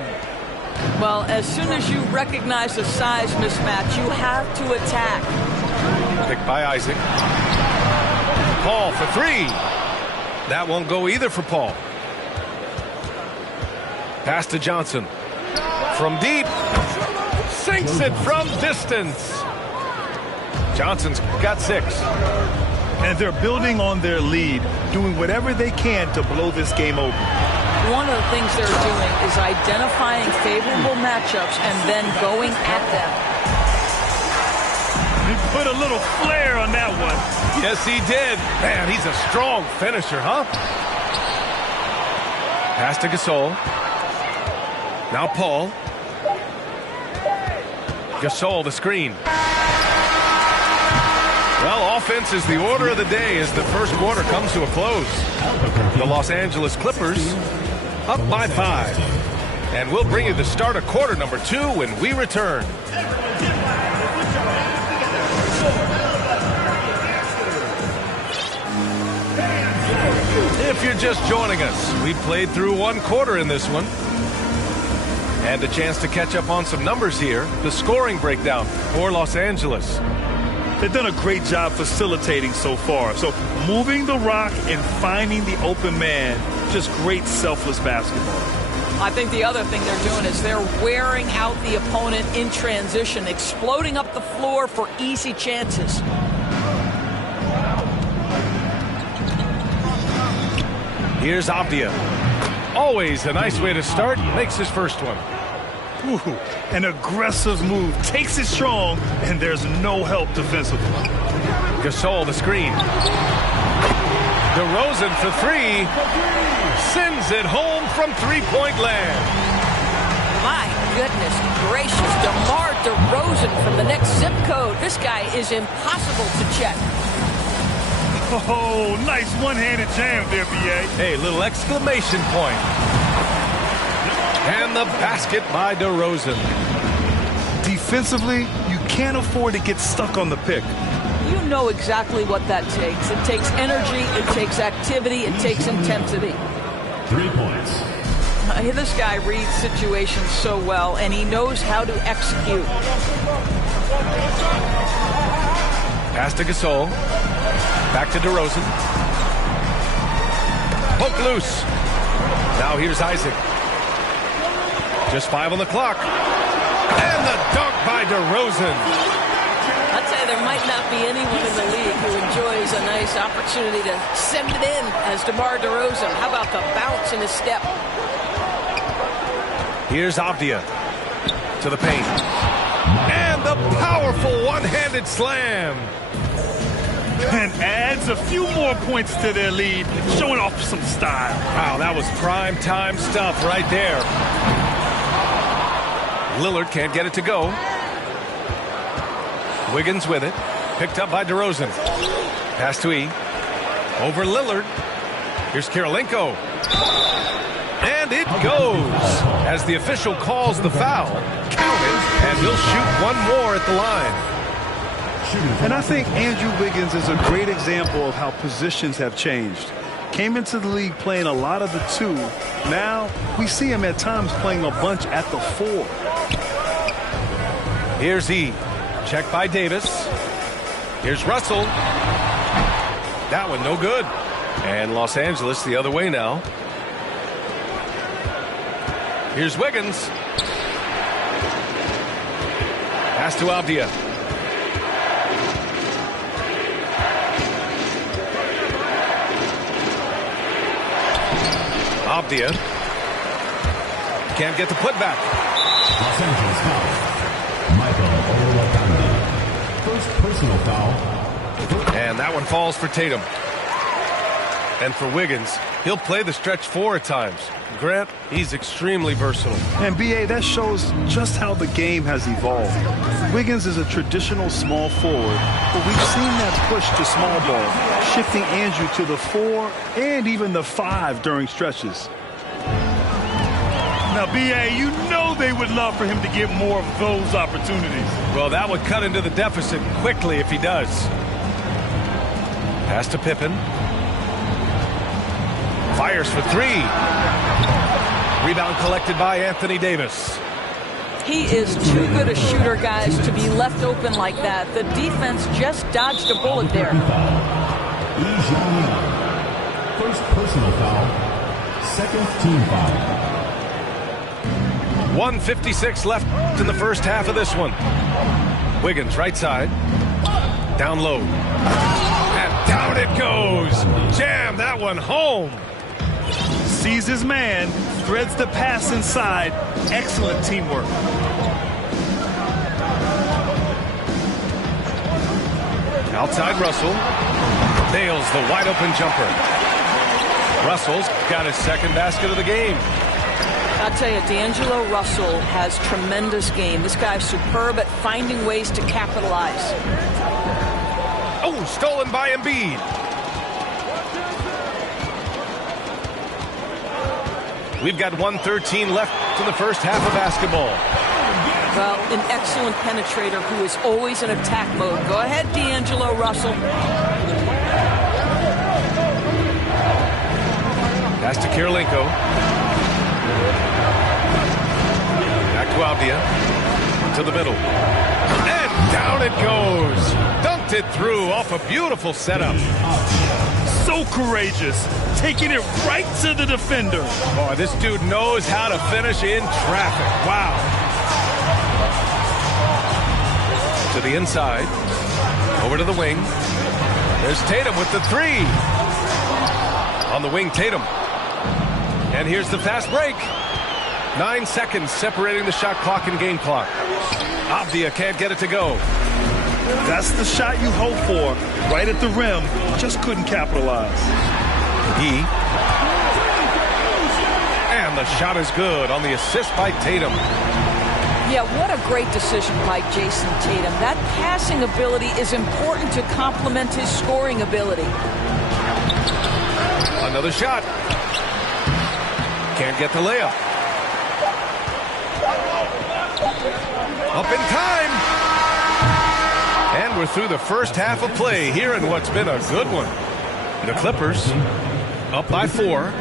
Well, as soon as you recognize the size mismatch, you have to attack. Picked by Isaac. Paul for three. That won't go either for Paul. Pass to Johnson. From deep. Sinks it from distance. Johnson's got 6. And they're building on their lead, doing whatever they can to blow this game open. One of the things they're doing is identifying favorable matchups and then going at them. He put a little flair on that one. Yes, he did. Man, he's a strong finisher, huh? Pass to Gasol. Now Paul. Gasol, the screen. Well, offense is the order of the day as the first quarter comes to a close. The Los Angeles Clippers up by 5. And we'll bring you the start of quarter number 2 when we return. If you're just joining us, we played through 1 quarter in this one. And a chance to catch up on some numbers here. The scoring breakdown for Los Angeles. They've done a great job facilitating so far. So moving the rock and finding the open man, just great selfless basketball. I think the other thing they're doing is they're wearing out the opponent in transition, exploding up the floor for easy chances. Here's Avdia. Always a nice way to start. Makes his first one. Ooh, an aggressive move. Takes it strong, and there's no help defensively. Gasol, the screen. DeRozan for 3. Sends it home from three-point land. My goodness gracious. DeMar DeRozan from the next zip code. This guy is impossible to check. Oh, nice one-handed jam there, B.A. Hey, little exclamation point. And the basket by DeRozan. Defensively, you can't afford to get stuck on the pick. You know exactly what that takes. It takes energy, it takes activity, it takes intensity. 3 points. This guy reads situations so well, and he knows how to execute. Pass to Gasol. Back to DeRozan. Poke loose. Now here's Isaac. Just 5 on the clock. And the dunk by DeRozan. I'd say there might not be anyone in the league who enjoys a nice opportunity to send it in as DeMar DeRozan. How about the bounce in his step? Here's Avdia to the paint. And the powerful one-handed slam. And adds a few more points to their lead, showing off some style. Wow, that was prime time stuff right there. Lillard can't get it to go. Wiggins with it. Picked up by DeRozan. Pass to E. Over Lillard. Here's Kirilenko. And it goes as the official calls the foul. Counted, and he'll shoot one more at the line. And I think Andrew Wiggins is a great example of how positions have changed. Came into the league playing a lot of the 2. Now we see him at times playing a bunch at the 4. Here's E. Check by Davis. Here's Russell. That one no good. And Los Angeles the other way now. Here's Wiggins. Pass to Avdia. Avdia can't get the putback. Los Angeles foul. Michael Olawande. First personal foul. And that one falls for Tatum. And for Wiggins, he'll play the stretch 4 at times. Grant, he's extremely versatile. And B.A., that shows just how the game has evolved. Wiggins is a traditional small forward, but we've seen that push to small ball, shifting Andrew to the 4 and even the 5 during stretches. Now, B.A., you know they would love for him to get more of those opportunities. Well, that would cut into the deficit quickly if he does. Pass to Pippen. Fires for 3. Rebound collected by Anthony Davis. He is too good a shooter, guys, to be left open like that. The defense just dodged a bullet there. First personal foul. Second team foul. 1:56 left in the first half of this one. Wiggins right side. Down low. And down it goes. Jam that one home. Sees his man, threads the pass inside. Excellent teamwork. Outside Russell. Nails the wide open jumper. Russell's got his second basket of the game. I'll tell you, D'Angelo Russell has tremendous game. This guy's superb at finding ways to capitalize. Oh, stolen by Embiid. We've got 1:13 left in the first half of basketball. Well, an excellent penetrator who is always in attack mode. Go ahead, D'Angelo Russell. Pass to Kirilenko. Back to Avdia. To the middle. And down it goes. Dunked it through off a beautiful setup. So courageous. Taking it right to the defender. Boy, this dude knows how to finish in traffic. Wow. To the inside. Over to the wing. There's Tatum with the 3. On the wing, Tatum. And here's the fast break. 9 seconds separating the shot clock and game clock. Avdia can't get it to go. That's the shot you hope for. Right at the rim. Just couldn't capitalize. And the shot is good on the assist by Tatum. Yeah, what a great decision by Jason Tatum. That passing ability is important to complement his scoring ability. Another shot. Can't get the layup. Up in time. And we're through the first half of play here in what's been a good one. The Clippers up by 4.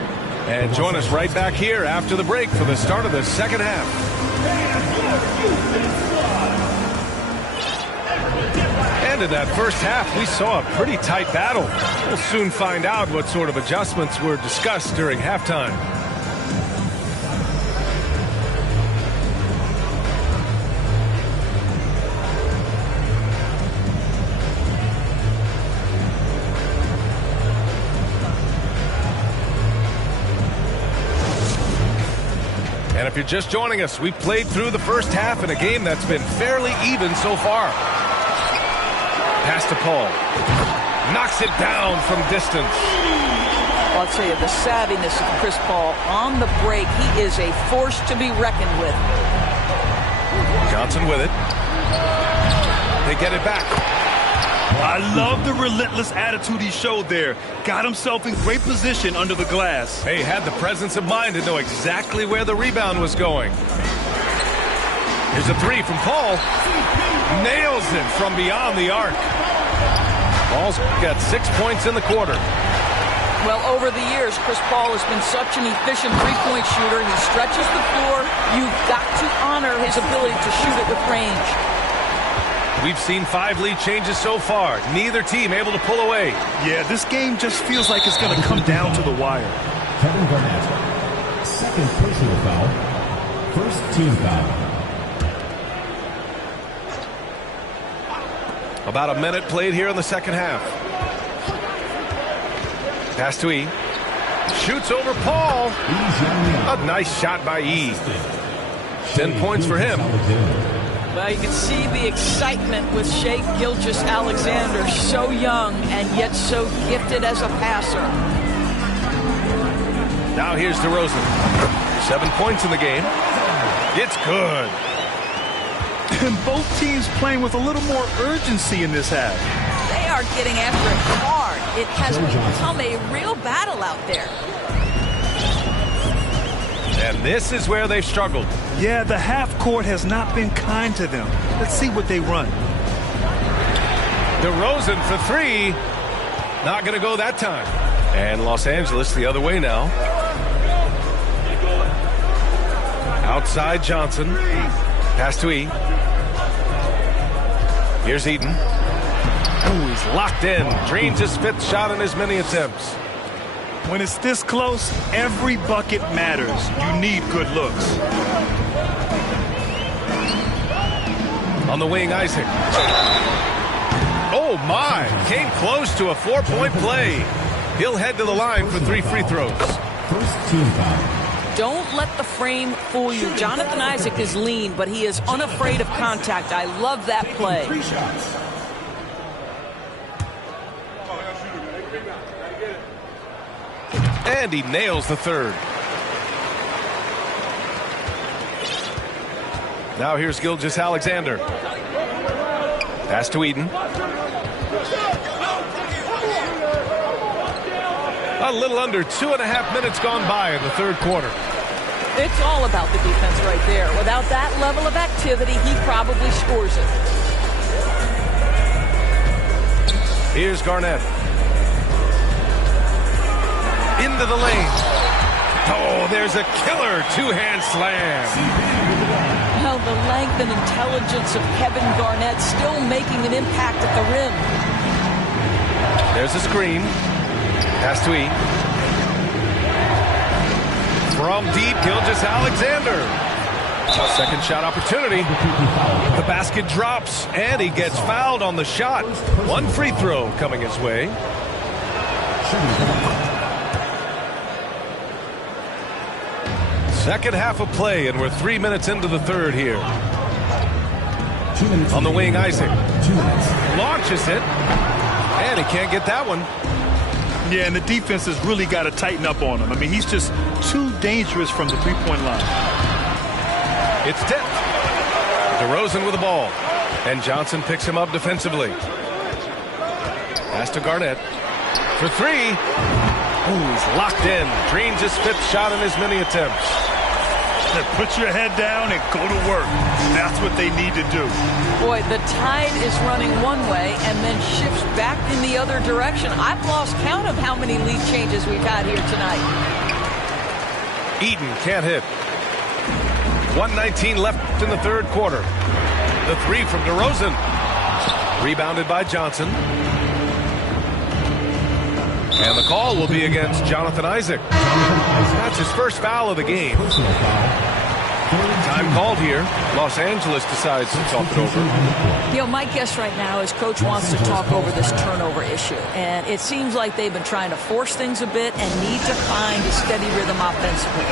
And join us right back here after the break for the start of the second half. And in that first half, we saw a pretty tight battle. We'll soon find out what sort of adjustments were discussed during halftime. If you're just joining us, we've played through the first half in a game that's been fairly even so far. Pass to Paul. Knocks it down from distance. I'll tell you, the savviness of Chris Paul on the break, he is a force to be reckoned with. Johnson with it. They get it back. I love the relentless attitude he showed there. Got himself in great position under the glass. He had the presence of mind to know exactly where the rebound was going. Here's a three from Paul. Nails it from beyond the arc. Paul's got 6 points in the quarter. Well, over the years, Chris Paul has been such an efficient three-point shooter. He stretches the floor. You've got to honor his ability to shoot it with range. We've seen 5 lead changes so far. Neither team able to pull away. Yeah, this game just feels like it's going to come down to the wire. Kevin Garnett, second personal foul, first team foul. About a minute played here in the second half. Pass to E. Shoots over Paul. A nice shot by E. 10 points for him. Well, you can see the excitement with Shai Gilgeous-Alexander, so young and yet so gifted as a passer. Now here's DeRozan. 7 points in the game. It's good. And both teams playing with a little more urgency in this half. They are getting after it hard. It has become a real battle out there. And this is where they've struggled. Yeah, the half court has not been kind to them. Let's see what they run. DeRozan for three. Not going to go that time. And Los Angeles the other way now. Outside Johnson. Pass to E. Here's Eaton. Oh, he's locked in. Dreams his 5th shot in as many attempts. When it's this close, every bucket matters. You need good looks. On the wing, Isaac. Oh, my. Came close to a 4-point play. He'll head to the line for 3 free throws. First team foul. Don't let the frame fool you. Jonathan Isaac is lean, but he is unafraid of contact. I love that play. 3 shots. And he nails the third. Now here's Gilgeous-Alexander. Pass to Eden. A little under 2.5 minutes gone by in the third quarter. It's all about the defense right there. Without that level of activity, he probably scores it. Here's Garnett. Into the lane. Oh, there's a killer two-hand slam. Well, the length and intelligence of Kevin Garnett still making an impact at the rim. There's a screen. Pass to E. From deep, Gilgeous-Alexander. Second shot opportunity. The basket drops, and he gets fouled on the shot. 1 free throw coming his way. Second half of play, and we're 3 minutes into the third here. 2 minutes on the wing, Isaac. 2 minutes. Launches it, and he can't get that one. Yeah, and the defense has really got to tighten up on him. I mean, he's just too dangerous from the three-point line. It's tipped. DeRozan with the ball, and Johnson picks him up defensively. Pass to Garnett for three. Ooh, he's locked in. Dreams his 5th shot in as many attempts. Put your head down and go to work. That's what they need to do. Boy, the tide is running one way and then shifts back in the other direction. I've lost count of how many lead changes we've had here tonight. Eaton can't hit. 1:19 left in the third quarter. The three from DeRozan. Rebounded by Johnson. And the call will be against Jonathan Isaac. That's his first foul of the game. Time called here. Los Angeles decides to talk it over. You know, my guess right now is Coach wants to talk over this turnover issue. And it seems like they've been trying to force things a bit and need to find a steady rhythm offensively.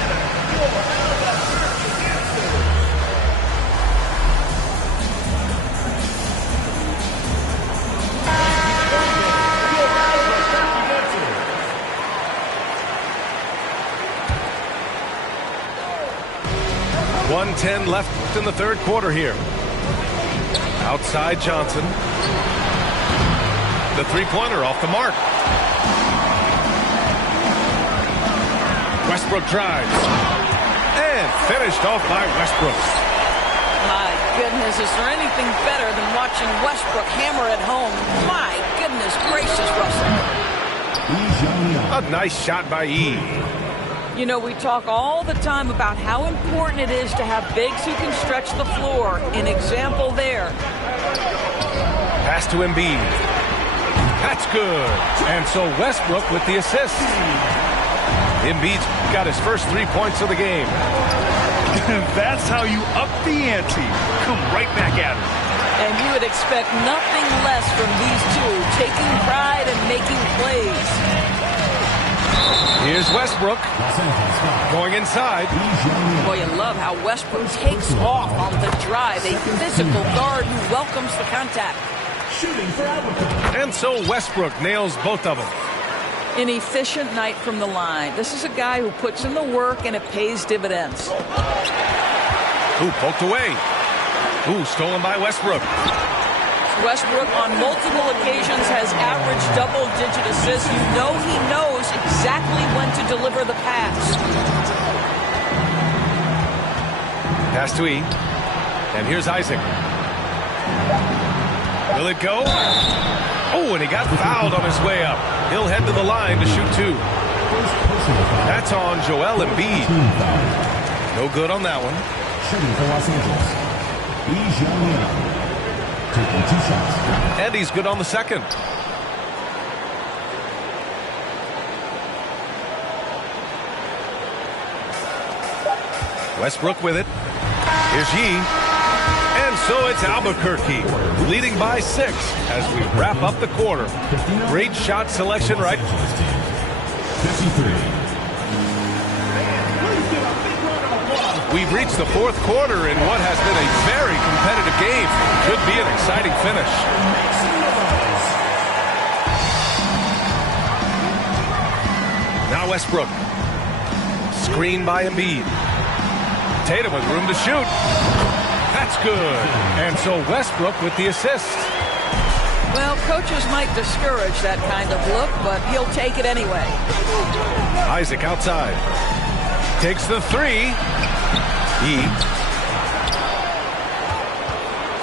1:10 left in the third quarter here. Outside Johnson. The three-pointer off the mark. Westbrook drives. And finished off by Westbrook. My goodness, is there anything better than watching Westbrook hammer at home? My goodness gracious, Russell. A nice shot by E. You know, we talk all the time about how important it is to have bigs who can stretch the floor. An example there. Pass to Embiid. That's good. And so Westbrook with the assist. Embiid's got his first 3 points of the game. That's how you up the ante. Come right back at it. And you would expect nothing less from these two, taking pride and making plays. Here's Westbrook going inside. Boy, you love how Westbrook takes off on the drive. A physical guard who welcomes the contact. And so Westbrook nails both of them. An efficient night from the line. This is a guy who puts in the work and it pays dividends. Ooh, poked away. Ooh, stolen by Westbrook. Westbrook on multiple occasions has averaged double-digit assists. You know he knows exactly when to deliver the pass. Pass to E. And here's Isaac. Will it go? Oh, and he got fouled on his way up. He'll head to the line to shoot two. That's on Joel Embiid. No good on that one. Shooting for Los Angeles. Taking 2 shots. And he's good on the second. Westbrook with it. Here's Yee. And so it's Albuquerque leading by 6 as we wrap up the quarter. Great shot selection, right? 53. We've reached the fourth quarter in what has been a very competitive game. Could be an exciting finish. Now Westbrook. Screen by Embiid. Tatum with room to shoot. That's good. And so Westbrook with the assist. Well, coaches might discourage that kind of look, but he'll take it anyway. Isaac outside. Takes the three.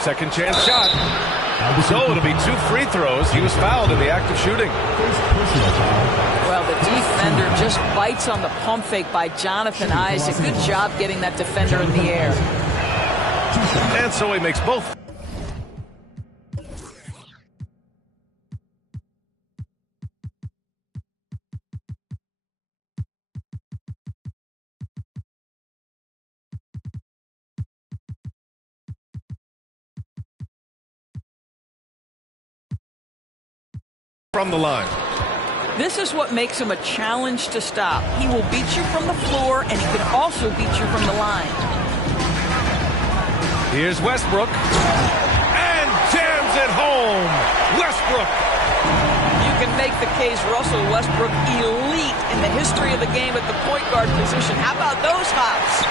Second chance shot. So it'll be 2 free throws. He was fouled in the act of shooting. Well, the defender just bites on the pump fake by Jonathan Isaac. Good job getting that defender in the air. And so he makes both. From the line. This is what makes him a challenge to stop. He will beat you from the floor, and he can also beat you from the line. Here's Westbrook. And jams it home. Westbrook. You can make the case Russell Westbrook elite in the history of the game at the point guard position. How about those hops?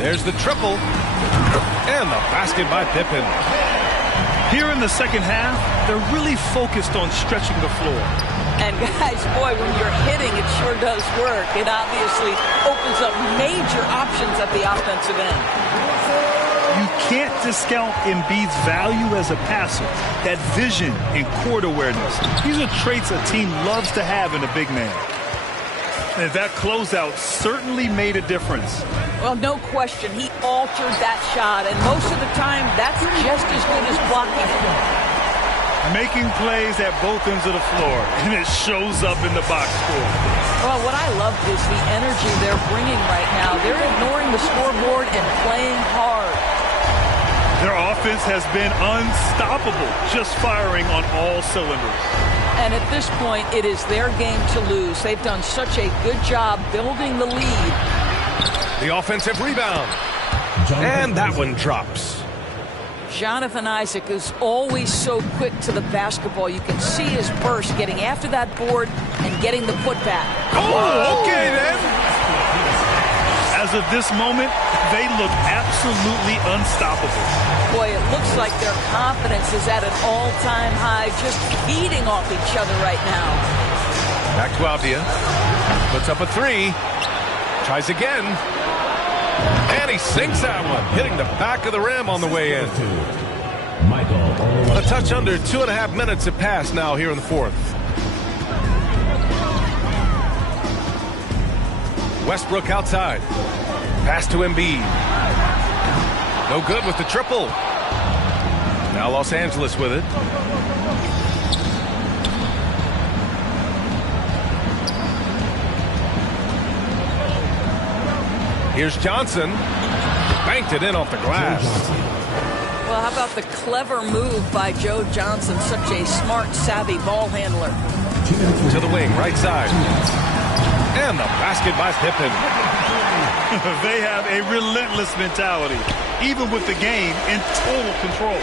There's the triple. And the basket by Pippen. Here in the second half, they're really focused on stretching the floor. And guys, boy, when you're hitting, it sure does work. It obviously opens up major options at the offensive end. You can't discount Embiid's value as a passer. That vision and court awareness. These are traits a team loves to have in a big man. And that closeout certainly made a difference. Well, no question. He altered that shot, and most of the time, that's just as good as blocking it. Making plays at both ends of the floor, and it shows up in the box score. Well, what I love is the energy they're bringing right now. They're ignoring the scoreboard and playing hard. Their offense has been unstoppable, just firing on all cylinders. And at this point, it is their game to lose. They've done such a good job building the lead. The offensive rebound. And that one drops. Jonathan Isaac is always so quick to the basketball. You can see his burst getting after that board and getting the putback. Oh, okay then. As of this moment, they look absolutely unstoppable. Boy, it looks like their confidence is at an all-time high, just feeding off each other right now. Back to Avdia. Puts up a three. Tries again. And he sinks that one, hitting the back of the rim on the way in. A touch under 2.5 minutes have passed now here in the fourth. Westbrook outside. Pass to Embiid. No good with the triple. Now Los Angeles with it. Here's Johnson. Banked it in off the glass. Well, how about the clever move by Joe Johnson, such a smart, savvy ball handler. To the wing, right side. And the basket by Pippen. They have a relentless mentality, even with the game in total control.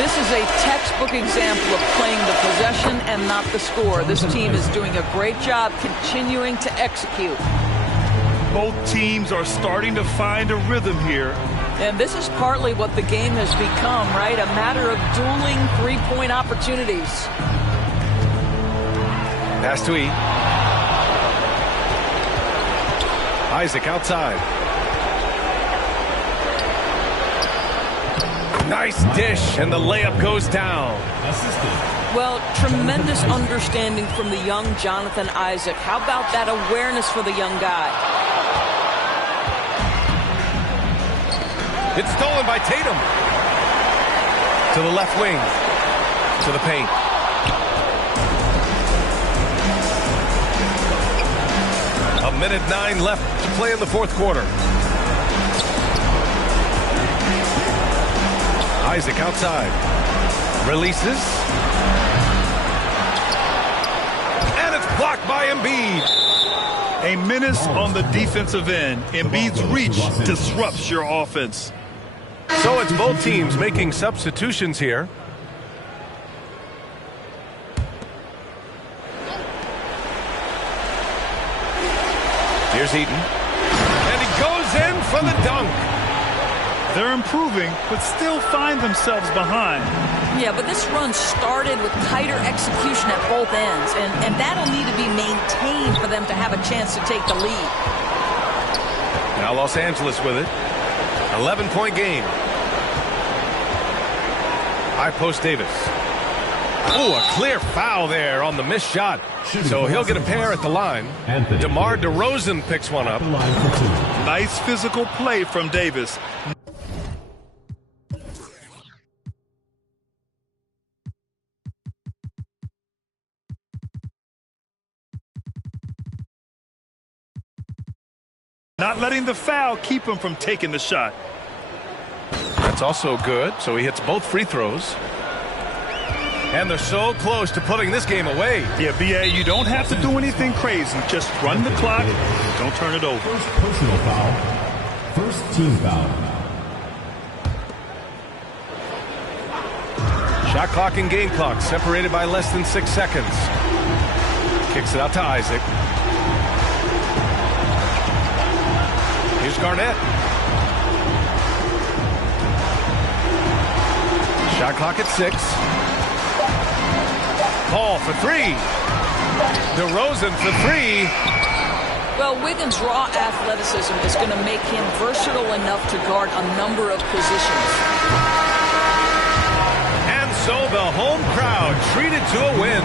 This is a textbook example of playing the possession and not the score. This team is doing a great job continuing to execute. Both teams are starting to find a rhythm here. And this is partly what the game has become, right? A matter of dueling three-point opportunities. Pass to E. Isaac outside. Nice dish, and the layup goes down. Well, tremendous understanding from the young Jonathan Isaac. How about that awareness for the young guy? It's stolen by Tatum. To the left wing. To the paint. A minute 9 left to play in the fourth quarter. Isaac outside. Releases. And it's blocked by Embiid. A menace on the defensive end. Embiid's reach disrupts your offense. So it's both teams making substitutions here. Here's Eaton. And he goes in for the dunk. They're improving, but still find themselves behind. Yeah, but this run started with tighter execution at both ends, and that'll need to be maintained for them to have a chance to take the lead. Now Los Angeles with it. 11-point game. High post Davis. Oh, a clear foul there on the missed shot. So he'll get a pair at the line. DeMar DeRozan picks one up. Nice physical play from Davis. Not letting the foul keep him from taking the shot. That's also good. So he hits both free throws. And they're so close to putting this game away. Yeah, B.A., you don't have to do anything crazy. Just run the clock. Don't turn it over. First personal foul. First team foul. Shot clock and game clock separated by less than 6 seconds. Kicks it out to Isaac. Here's Garnett. Shot clock at 6. Paul for 3. DeRozan for 3. Well, Wiggins' raw athleticism is going to make him versatile enough to guard a number of positions. And so the home crowd treated to a win.